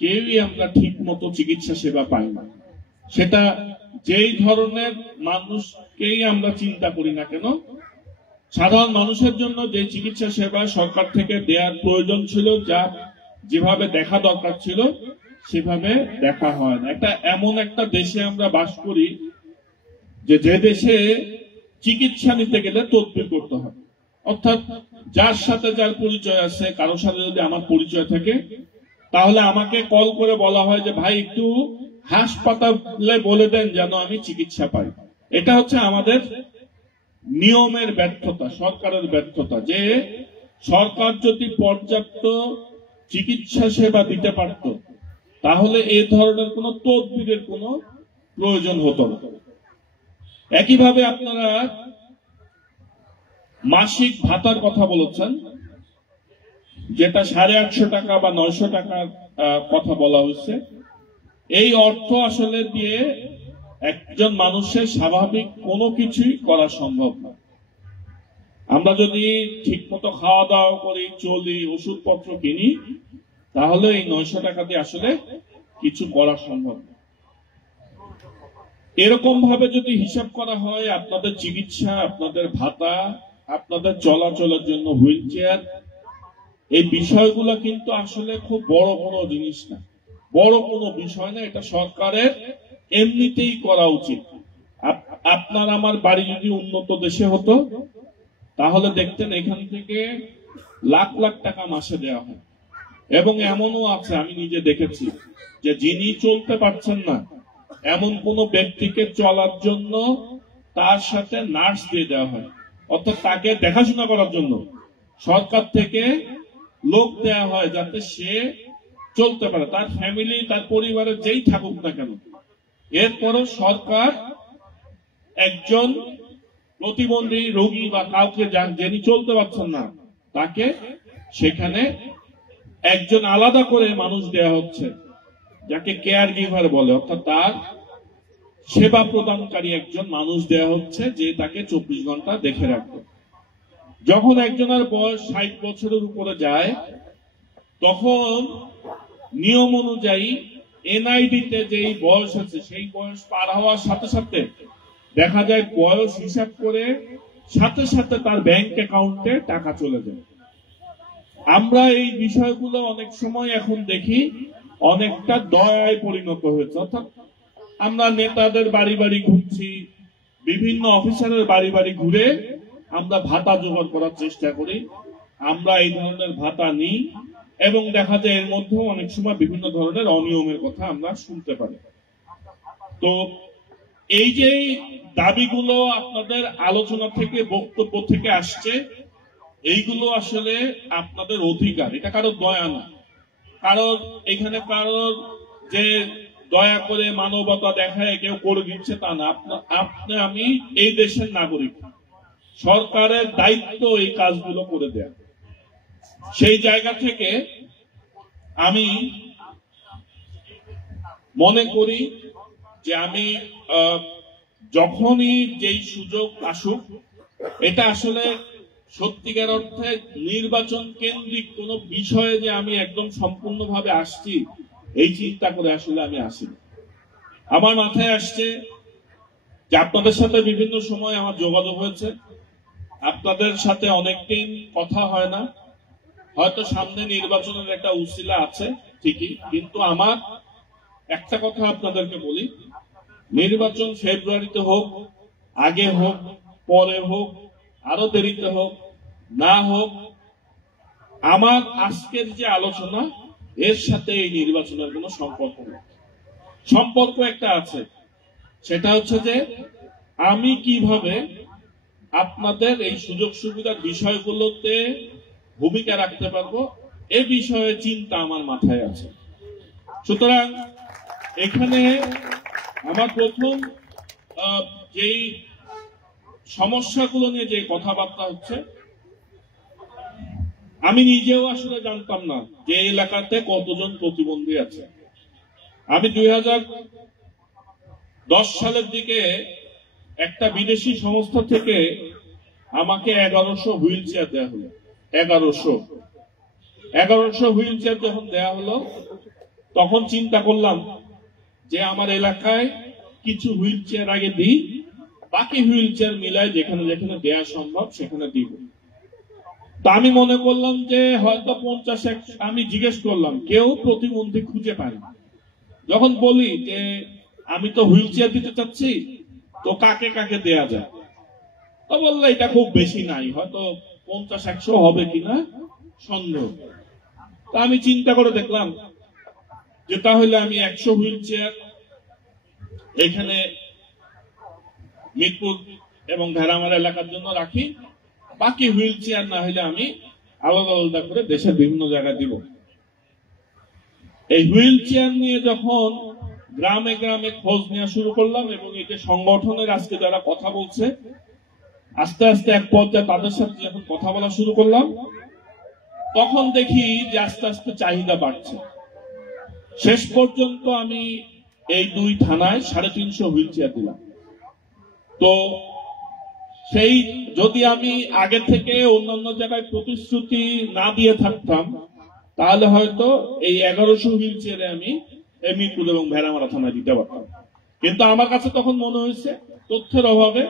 কেউই আমরা ঠিক মতো চিকিৎসা সেবা পাই না। সেটা যেই ধরনের মানুষকেই আমরা চিন্তা করি না কেন, সাধারণ মানুষের জন্য যে চিকিৎসা সেবা সরকার থেকে দেওয়ার প্রয়োজন ছিল, যা যেভাবে দেখা দরকার ছিল সেভাবে দেখা হয় না। এমন একটা দেশে আমরা বাস করি যে দেশে চিকিৎসা নিতে গেলে তদবির করতে হবে, অর্থাৎ যার সাথে যার পরিচয় আছে, কারোর সাথে যদি আমার পরিচয় থাকে, তাহলে আমাকে কল করে বলা হয় যে ভাই একটু হাসপাতালে বলে দেন যেন আমি চিকিৎসা পাই। এটা হচ্ছে আমাদের নিয়মের ব্যর্থতা, সরকারের ব্যর্থতা, যে সরকার যদি পর্যাপ্ত চিকিৎসা সেবা দিতে পারত তাহলে এই ধরনের কোন তদবিরের কোন প্রয়োজন হতো না। একইভাবে আপনারা মাসিক ভাতার কথা বলেছেন, যেটা 850 টাকা বা 900 টাকার কথা বলা হয়েছে। এই অর্থ আসলে দিয়ে একজন মানুষের স্বাভাবিক কোনো কিছুই করা সম্ভব না। আমরা যদি ঠিক মতো খাওয়া দাওয়া করি, চলি, ওষুধপত্র কিনি, তাহলে এই 900 টাকা দিয়ে আসলে কিছু করা সম্ভব না। এরকম ভাবে যদি হিসাব করা হয়, আপনাদের চিকিৎসা, আপনাদের ভাতা, আপনাদের চলাচলের জন্য হুইল চেয়ার, এই বিষয়গুলো কিন্তু আসলে খুব বড় কোনো জিনিস না, বড় কোনো বিষয় না। এটা সরকারের এমনিতেই করা উচিত। আপনার আমার বাড়ি যদি উন্নত দেশে হতো, তাহলে দেখতেন এখান থেকে লাখ লাখ টাকা মাসে দেওয়া হয়। এবং এমনও আছে, আমি নিজে দেখেছি, যে যিনি চলতে পারছেন না এমন কোন ব্যক্তিকে চলার জন্য তার সাথে নার্স দিয়ে দেওয়া হয়, অর্থাৎ তাকে দেখাশোনা করার জন্য সরকার থেকে লোক দেওয়া হয় যাতে সে চলতে পারে, তার ফ্যামিলি তার পরিবারের যেই থাকুক না কেন। এরপরও সরকার একজন প্রতিবন্ধী রোগী বা কাউকে যিনি চলতে পারছেন না তাকে সেখানে একজন আলাদা করে মানুষ দেয়া হচ্ছে, যাকে কেয়ার গিভার বলে, অর্থাৎ তার সেবা প্রদানকারী একজন মানুষ দেয়া হচ্ছে যে তাকে 24 ঘন্টা দেখে রাখবে। যখন একজনের বয়স 60 বছরের উপরে যায় তখন নিয়ম অনুযায়ী এনআইডিতে যেই বয়স আছে সেই বয়স পার হওয়ার সাথে সাথে দেখা যায় বয়স হিসাব করে সাথে সাথে তার ব্যাংক অ্যাকাউন্টে টাকা চলে যায়। আমরা এই বিষয়গুলো অনেক সময় এখন দেখি অনেকটা দয়ায় পরিণত হয়েছে, অর্থাৎ আমরা নেতাদের বাড়ি বাড়ি ঘুরছি, বিভিন্ন অফিসারের বাড়ি বাড়ি ঘুরে আমরা ভাতা জোগাড় করার চেষ্টা করি, আমরা এই ধরনের ভাতা নিই এবং দেখা যায় এর মধ্যেও অনেক সময় বিভিন্ন ধরনের অনিয়মের কথা আমরা শুনতে পারি। তো এই যে দাবিগুলো আপনাদের আলোচনা থেকে বক্তব্য থেকে আসছে, এইগুলো আসলে আপনাদের অধিকার, এটা কারোর দয়া না, কারোর এখানে কারোর যে দয়া করে মানবতা দেখায় কেউ করে দিচ্ছে তা না। আপনি আমি এই দেশের নাগরিক, সরকারের দায়িত্ব এই কাজগুলো করে দেয়া। সেই জায়গা থেকে আমি মনে করি যে আমি যখনই যেই সুযোগ আসুক, এটা আসলে সত্যিকার অর্থে নির্বাচন কেন্দ্রিক কোন বিষয়ে যে আমি একদম সম্পূর্ণভাবে আসছি এই চিন্তা করে আসলে আমি আসি। আমার মাথায় আসছে যে আপনাদের সাথে বিভিন্ন সময় আমার যোগাযোগ হয়েছে, আপনাদের সাথে অনেকদিন কথা হয় না, হয়তো সামনে নির্বাচনের একটা উসিলা আছে ঠিকই, কিন্তু আমার একটা কথা আপনাদেরকে বলি, নির্বাচন ফেব্রুয়ারিতে হোক, আগে হোক, পরে হোক, আরো দেরিতে হোক, না হোক, আমার আজকের যে আলোচনা এর সাথে এই নির্বাচনের কোনো সম্পর্ক নেই। সম্পর্ক একটা আছে, সেটা হচ্ছে যে আমি কিভাবে আপনাদের এই সুযোগ সুবিধার বিষয়গুলোতে ভূমিকা রাখতে পারবো এ বিষয়ে চিন্তা আমার মাথায় আছে। সুতরাং এখানে আমার প্রথম যেই সমস্যাগুলো নিয়ে যে কথাবার্তা হচ্ছে, আমি নিজেও আসলে জানতাম না যে এলাকাতে কতজন প্রতিবন্ধী আছে। আমি 2010 সালের দিকে একটা বিদেশি সংস্থা থেকে আমাকে 1100 হুইল চেয়ার দেওয়া হলো। 1100 হুইল চেয়ার যখন দেওয়া হলো তখন চিন্তা করলাম যে আমার এলাকায় কিছু হুইল চেয়ার আগে দিই, বাকি হুইল চেয়ার মিলায় যেখানে যেখানে দেওয়া সম্ভব সেখানে দিব। তা আমি মনে করলাম যে হয়তো 50, আমি জিজ্ঞেস করলাম, কেউ প্রতিবন্ধী খুঁজে পায় না। যখন বলি যে আমি তো হুইল চেয়ার দিতে চাচ্ছি, তো কাকে কাকে দেয়া যায়, তো বললো এটা খুব বেশি নাই, হয়তো 50-100 হবে কিনা সন্দেহ। তা আমি চিন্তা করে দেখলাম যে তাহলে আমি 100 হুইল চেয়ার এখানে মিরপুর এবং ভেড়ামারা এলাকার জন্য রাখি, বাকি হুইল চেয়ার না হলে আমি আলাদা আলাদা করে দেশের বিভিন্ন জায়গায় দিব। এই হুইল চেয়ার নিয়ে যখন গ্রামে গ্রামে খোঁজ নেওয়া শুরু করলাম এবং এই যে সংগঠনের আজকে যারা কথা বলছে, আস্তে আস্তে এক পর্যায়ে তাদের সাথে যখন কথা বলা শুরু করলাম তখন দেখি যে আস্তে আস্তে চাহিদা বাড়ছে। শেষ পর্যন্ত আমি এই 2 থানায় 350 হুইল চেয়ার দিলাম। তো সেই যদি আমি আগে থেকে অন্যান্য জায়গায় প্রতিশ্রুতি না দিয়ে থাকতাম তাহলে হয়তো এই 1100 হুইল চেয়ারে আমি মিরপুর এবং ভেড়ামারা থানায় দিতে পারতাম। কিন্তু আমার কাছে তখন মনে হয়েছে তথ্যের অভাবে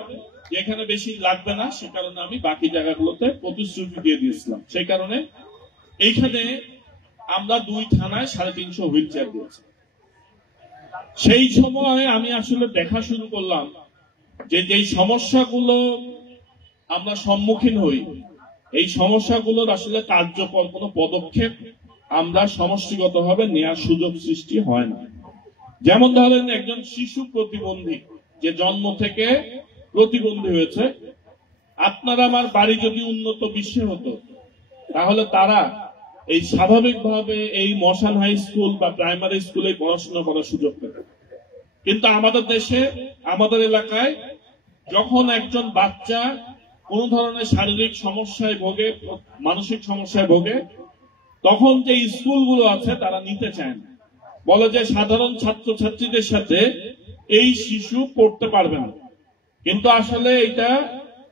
যে এখানে বেশি লাগবে না, সে কারণে আমি বাকি জায়গাগুলোতে প্রতিশ্রুতি দিয়ে দিয়েছিলাম। সেই কারণে এইখানে আমরা 2 থানায় 350 হুইল চেয়ার দিয়েছি। সেই সময় আমি আসলে দেখা শুরু করলাম যে যেই সমস্যাগুলো আমরা সম্মুখীন হই, এই সমস্যাগুলোর আসলে কার্যকর কোনো পদক্ষেপ আমরা সমষ্টিগতভাবে নেওয়ার সুযোগ সৃষ্টি হয় না। যেমন ধরেন একজন শিশু প্রতিবন্ধী যে জন্ম থেকে প্রতিবন্ধী হয়েছে, আপনার আমার বাড়ি যদি উন্নত বিশ্বে হতো তাহলে তারা এই স্বাভাবিকভাবে এই মশান হাই স্কুল বা প্রাইমারি স্কুলে পড়াশোনা করার সুযোগ পেত। কিন্তু আমাদের দেশে, আমাদের এলাকায় যখন একজন বাচ্চা কোন ধরনের শারীরিক সমস্যায় ভোগে, মানসিক সমস্যায় ভোগে, তখন যে স্কুলগুলো আছে তারা নিতে চায় না, বলে যে সাধারণ ছাত্রছাত্রীদের সাথে এই শিশু পড়তে পারবে না। কিন্তু আসলে এটা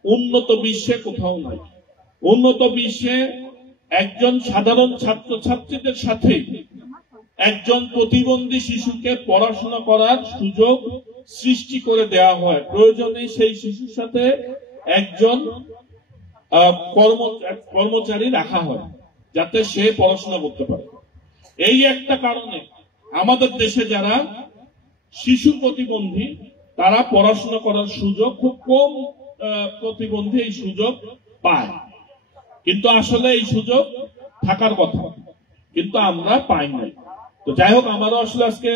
উন্নত বিশ্বে কোথাও নাই। উন্নত বিশ্বে একজন সাধারণ ছাত্রছাত্রীদের সাথে একজন প্রতিবন্ধী শিশুকে পড়াশোনা করার সুযোগ সৃষ্টি করে দেওয়া হয়। প্রয়োজনে সেই শিশুর সাথে একজন কর্মচারী রাখা হয় যাতে সে পড়াশোনা করতে পারে। এই একটা কারণে আমাদের দেশে যারা শিশু প্রতিবন্ধী তারা পড়াশোনা করার সুযোগ, খুব কম প্রতিবন্ধী এই সুযোগ পায়। কিন্তু আসলে এই সুযোগ থাকার কথা, কিন্তু আমরা পাই নাই। তো যাই হোক, আমারও আসলে আজকে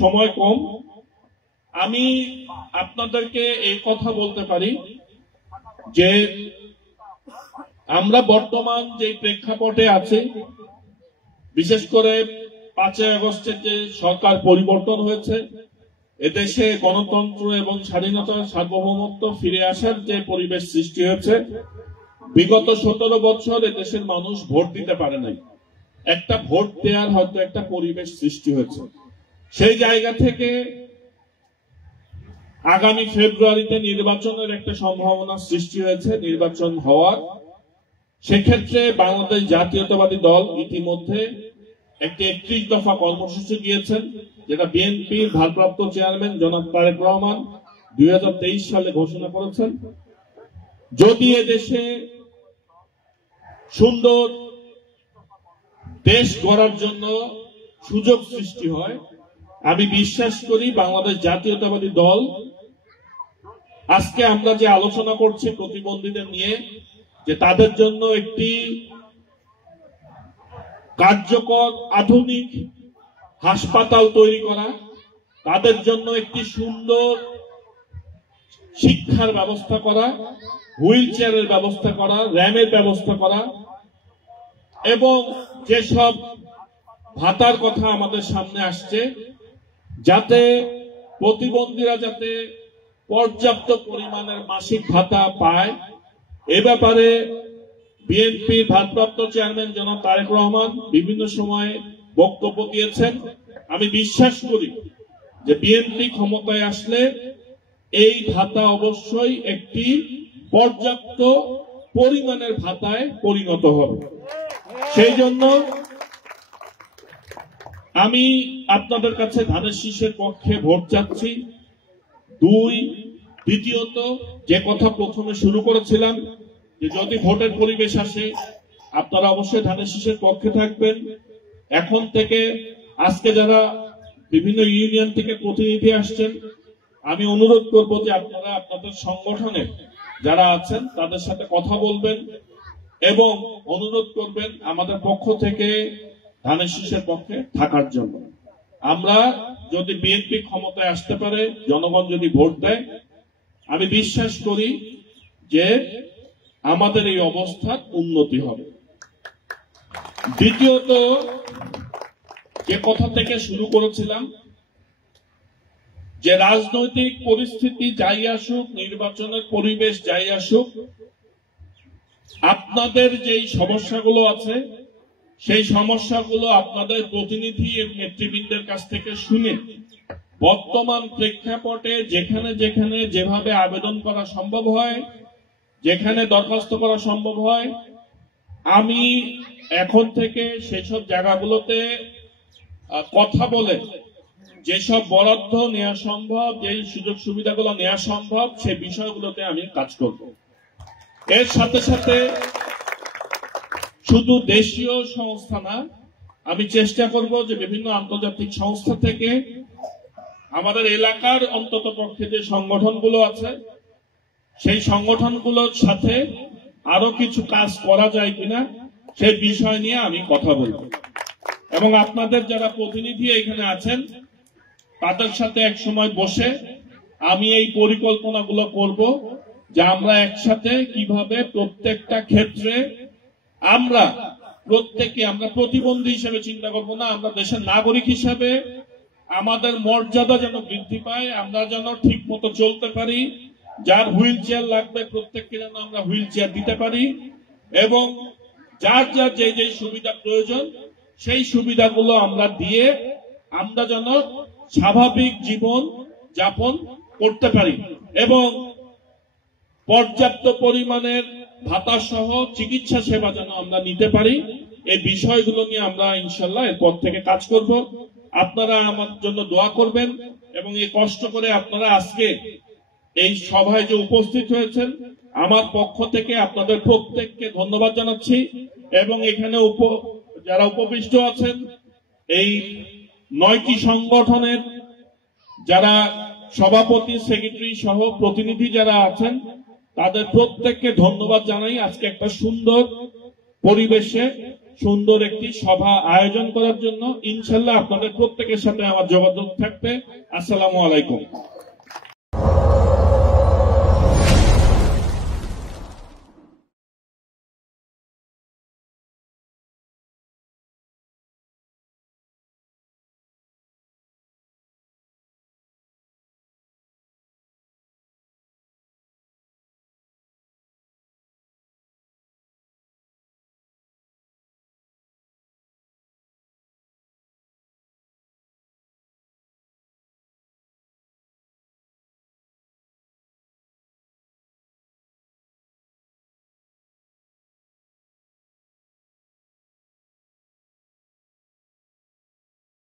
সময় কম। আমি আপনাদেরকে এই কথা বলতে পারি যে আমরা বর্তমান যে প্রেক্ষাপটে আছি, বিশেষ করে 5ই আগস্টের যে সরকার পরিবর্তন হয়েছে, এদেশে গণতন্ত্র এবং স্বাধীনতা সার্বভৌমত্ব ফিরে আসার যে পরিবেশ সৃষ্টি হয়েছে, বিগত 17 বছর এদেশের মানুষ ভোট দিতে পারে নাই। একটা ভোট দেওয়ার হয়তো একটা পরিবেশ সৃষ্টি হয়েছে। সেই জায়গা থেকে আগামী ফেব্রুয়ারিতে নির্বাচনের একটা সম্ভাবনা সৃষ্টি হয়েছে, নির্বাচন হওয়ার। সেক্ষেত্রে বাংলাদেশ জাতীয়তাবাদী দল ইতিমধ্যে একটি 31 দফা কর্মসূচি দিয়েছেন, যেটা বিএনপির ভারপ্রাপ্ত চেয়ারম্যান জনাব তারেক রহমান 2023 সালে ঘোষণা করেছেন। যদি এদেশে সুন্দর দেশ গড়ার জন্য সুযোগ সৃষ্টি হয়, আমি বিশ্বাস করি বাংলাদেশ জাতীয়তাবাদী দল, আজকে আমরা যে আলোচনা করছি প্রতিবন্ধীদের নিয়ে, যে তাদের জন্য একটি কার্যকর আধুনিক হাসপাতাল তৈরি করা, তাদের জন্য একটি সুন্দর শিক্ষার ব্যবস্থা করা, হুইল চেয়ারের ব্যবস্থা করা, র্যামের ব্যবস্থা করা, এবং যেসব ভাতার কথা আমাদের সামনে আসছে, যাতে প্রতিবন্ধীরা যাতে পর্যাপ্ত পরিমাণের মাসিক ভাতা পায়, এ ব্যাপারে বিএনপির ভারপ্রাপ্ত চেয়ারম্যান জনাব তারেক রহমান বিভিন্ন সময়ে বক্তব্য দিয়েছেন। আমি বিশ্বাস করি যে বিএনপি ক্ষমতায় আসলে এই ভাতা অবশ্যই একটি পর্যাপ্ত পরিমাণের ভাতায় পরিণত হবে। সেই জন্য আমি আপনাদের কাছে ধানের শীষের পক্ষে ভোট চাচ্ছি। দ্বিতীয়ত, যে কথা প্রথমে শুরু করেছিলাম, যে যদি ভোটের পরিবেশ আসে আপনারা অবশ্যই ধানের শীষের পক্ষে থাকবেন। এখন থেকে আজকে যারা বিভিন্ন ইউনিয়ন থেকে প্রতিনিধি আসছেন, আমি অনুরোধ করব যে আপনারা আপনাদের সংগঠনে যারা আছেন তাদের সাথে কথা বলবেন এবং অনুরোধ করবেন আমাদের পক্ষ থেকে ধানের শীষের পক্ষে থাকার জন্য। আমরা যদি বিএনপি ক্ষমতায় আসতে পারে, জনগণ যদি ভোট দেয়, আমি বিশ্বাস করি যে আমাদের এই অবস্থার উন্নতি হবে। দ্বিতীয়ত, যে কথা থেকে শুরু করেছিলাম, যে রাজনৈতিক পরিস্থিতি যাই আসুক, নির্বাচনের পরিবেশ যাই আসুক, আপনাদের যেই সমস্যাগুলো আছে সেই সমস্যাগুলো আপনাদের প্রতিনিধি এবং নেতৃবৃন্দের কাছ থেকে শুনে বর্তমান প্রেক্ষাপটে যেখানে যেখানে যেভাবে আবেদন করা সম্ভব হয়, যেখানে দরখাস্ত করা সম্ভব হয়, আমি এখন থেকে সেসব জায়গাগুলোতে কথা বলে যেসব বরাদ্দ নেওয়া সম্ভব, যেই সুযোগ সুবিধাগুলো নেওয়া সম্ভব, সেই বিষয়গুলোতে আমি কাজ করব। এর সাথে সাথে শুধু দেশীয় সংস্থা না, আমি চেষ্টা করব যে বিভিন্ন আন্তর্জাতিক সংস্থা থেকে আমাদের এলাকার অন্তত পক্ষে যে সংগঠনগুলো আছে সেই সংগঠনগুলোর সাথে আরো কিছু কাজ করা যায় কিনা সেই বিষয় নিয়ে আমি কথা বলব। এবং আপনাদের যারা প্রতিনিধি এখানে আছেন তাদের সাথে এক সময় বসে আমি এই পরিকল্পনাগুলো করব যে আমরা একসাথে কিভাবে প্রত্যেকটা ক্ষেত্রে আমরা প্রত্যেকে আমরা প্রতিবন্ধী হিসেবে চিন্তা করব না, আমরা দেশের নাগরিক হিসেবে আমাদের মর্যাদা যেন বৃদ্ধি পায়, আমরা যেন ঠিক মতো চলতে পারি, যার হুইল চেয়ার লাগবে প্রত্যেককে যেন আমরা হুইল চেয়ার দিতে পারি, এবং যার যার যে যে সুবিধা প্রয়োজন সেই সুবিধাগুলো আমরা দিয়ে আমরা যেন স্বাভাবিক জীবন যাপন করতে পারি এবং পর্যাপ্ত পরিমাণের ভাতা সহ চিকিৎসা সেবা যেন আমরা নিতে পারি। এই বিষয়গুলো নিয়ে আমরা ইনশাল্লাহ এরপর থেকে কাজ করব। আপনারা আমার জন্য দোয়া করবেন এবং এই কষ্ট করে আপনারা আজকে এই সভায় যে উপস্থিত হয়েছেন আমার পক্ষ থেকে আপনাদের প্রত্যেককে ধন্যবাদ জানাচ্ছি এবং এখানে যারা উপবিষ্ট আছেন এই 9টি সংগঠনের যারা সভাপতি, সেক্রেটারি সহ প্রতিনিধি যারা আছেন তাদের প্রত্যেককে ধন্যবাদ জানাই আজকে একটা সুন্দর পরিবেশে সুন্দর একটি সভা আয়োজন করার জন্য। ইনশাল্লাহ আপনাদের প্রত্যেকের সাথে আমার যোগাযোগ থাকবে। আসসালামু আলাইকুম।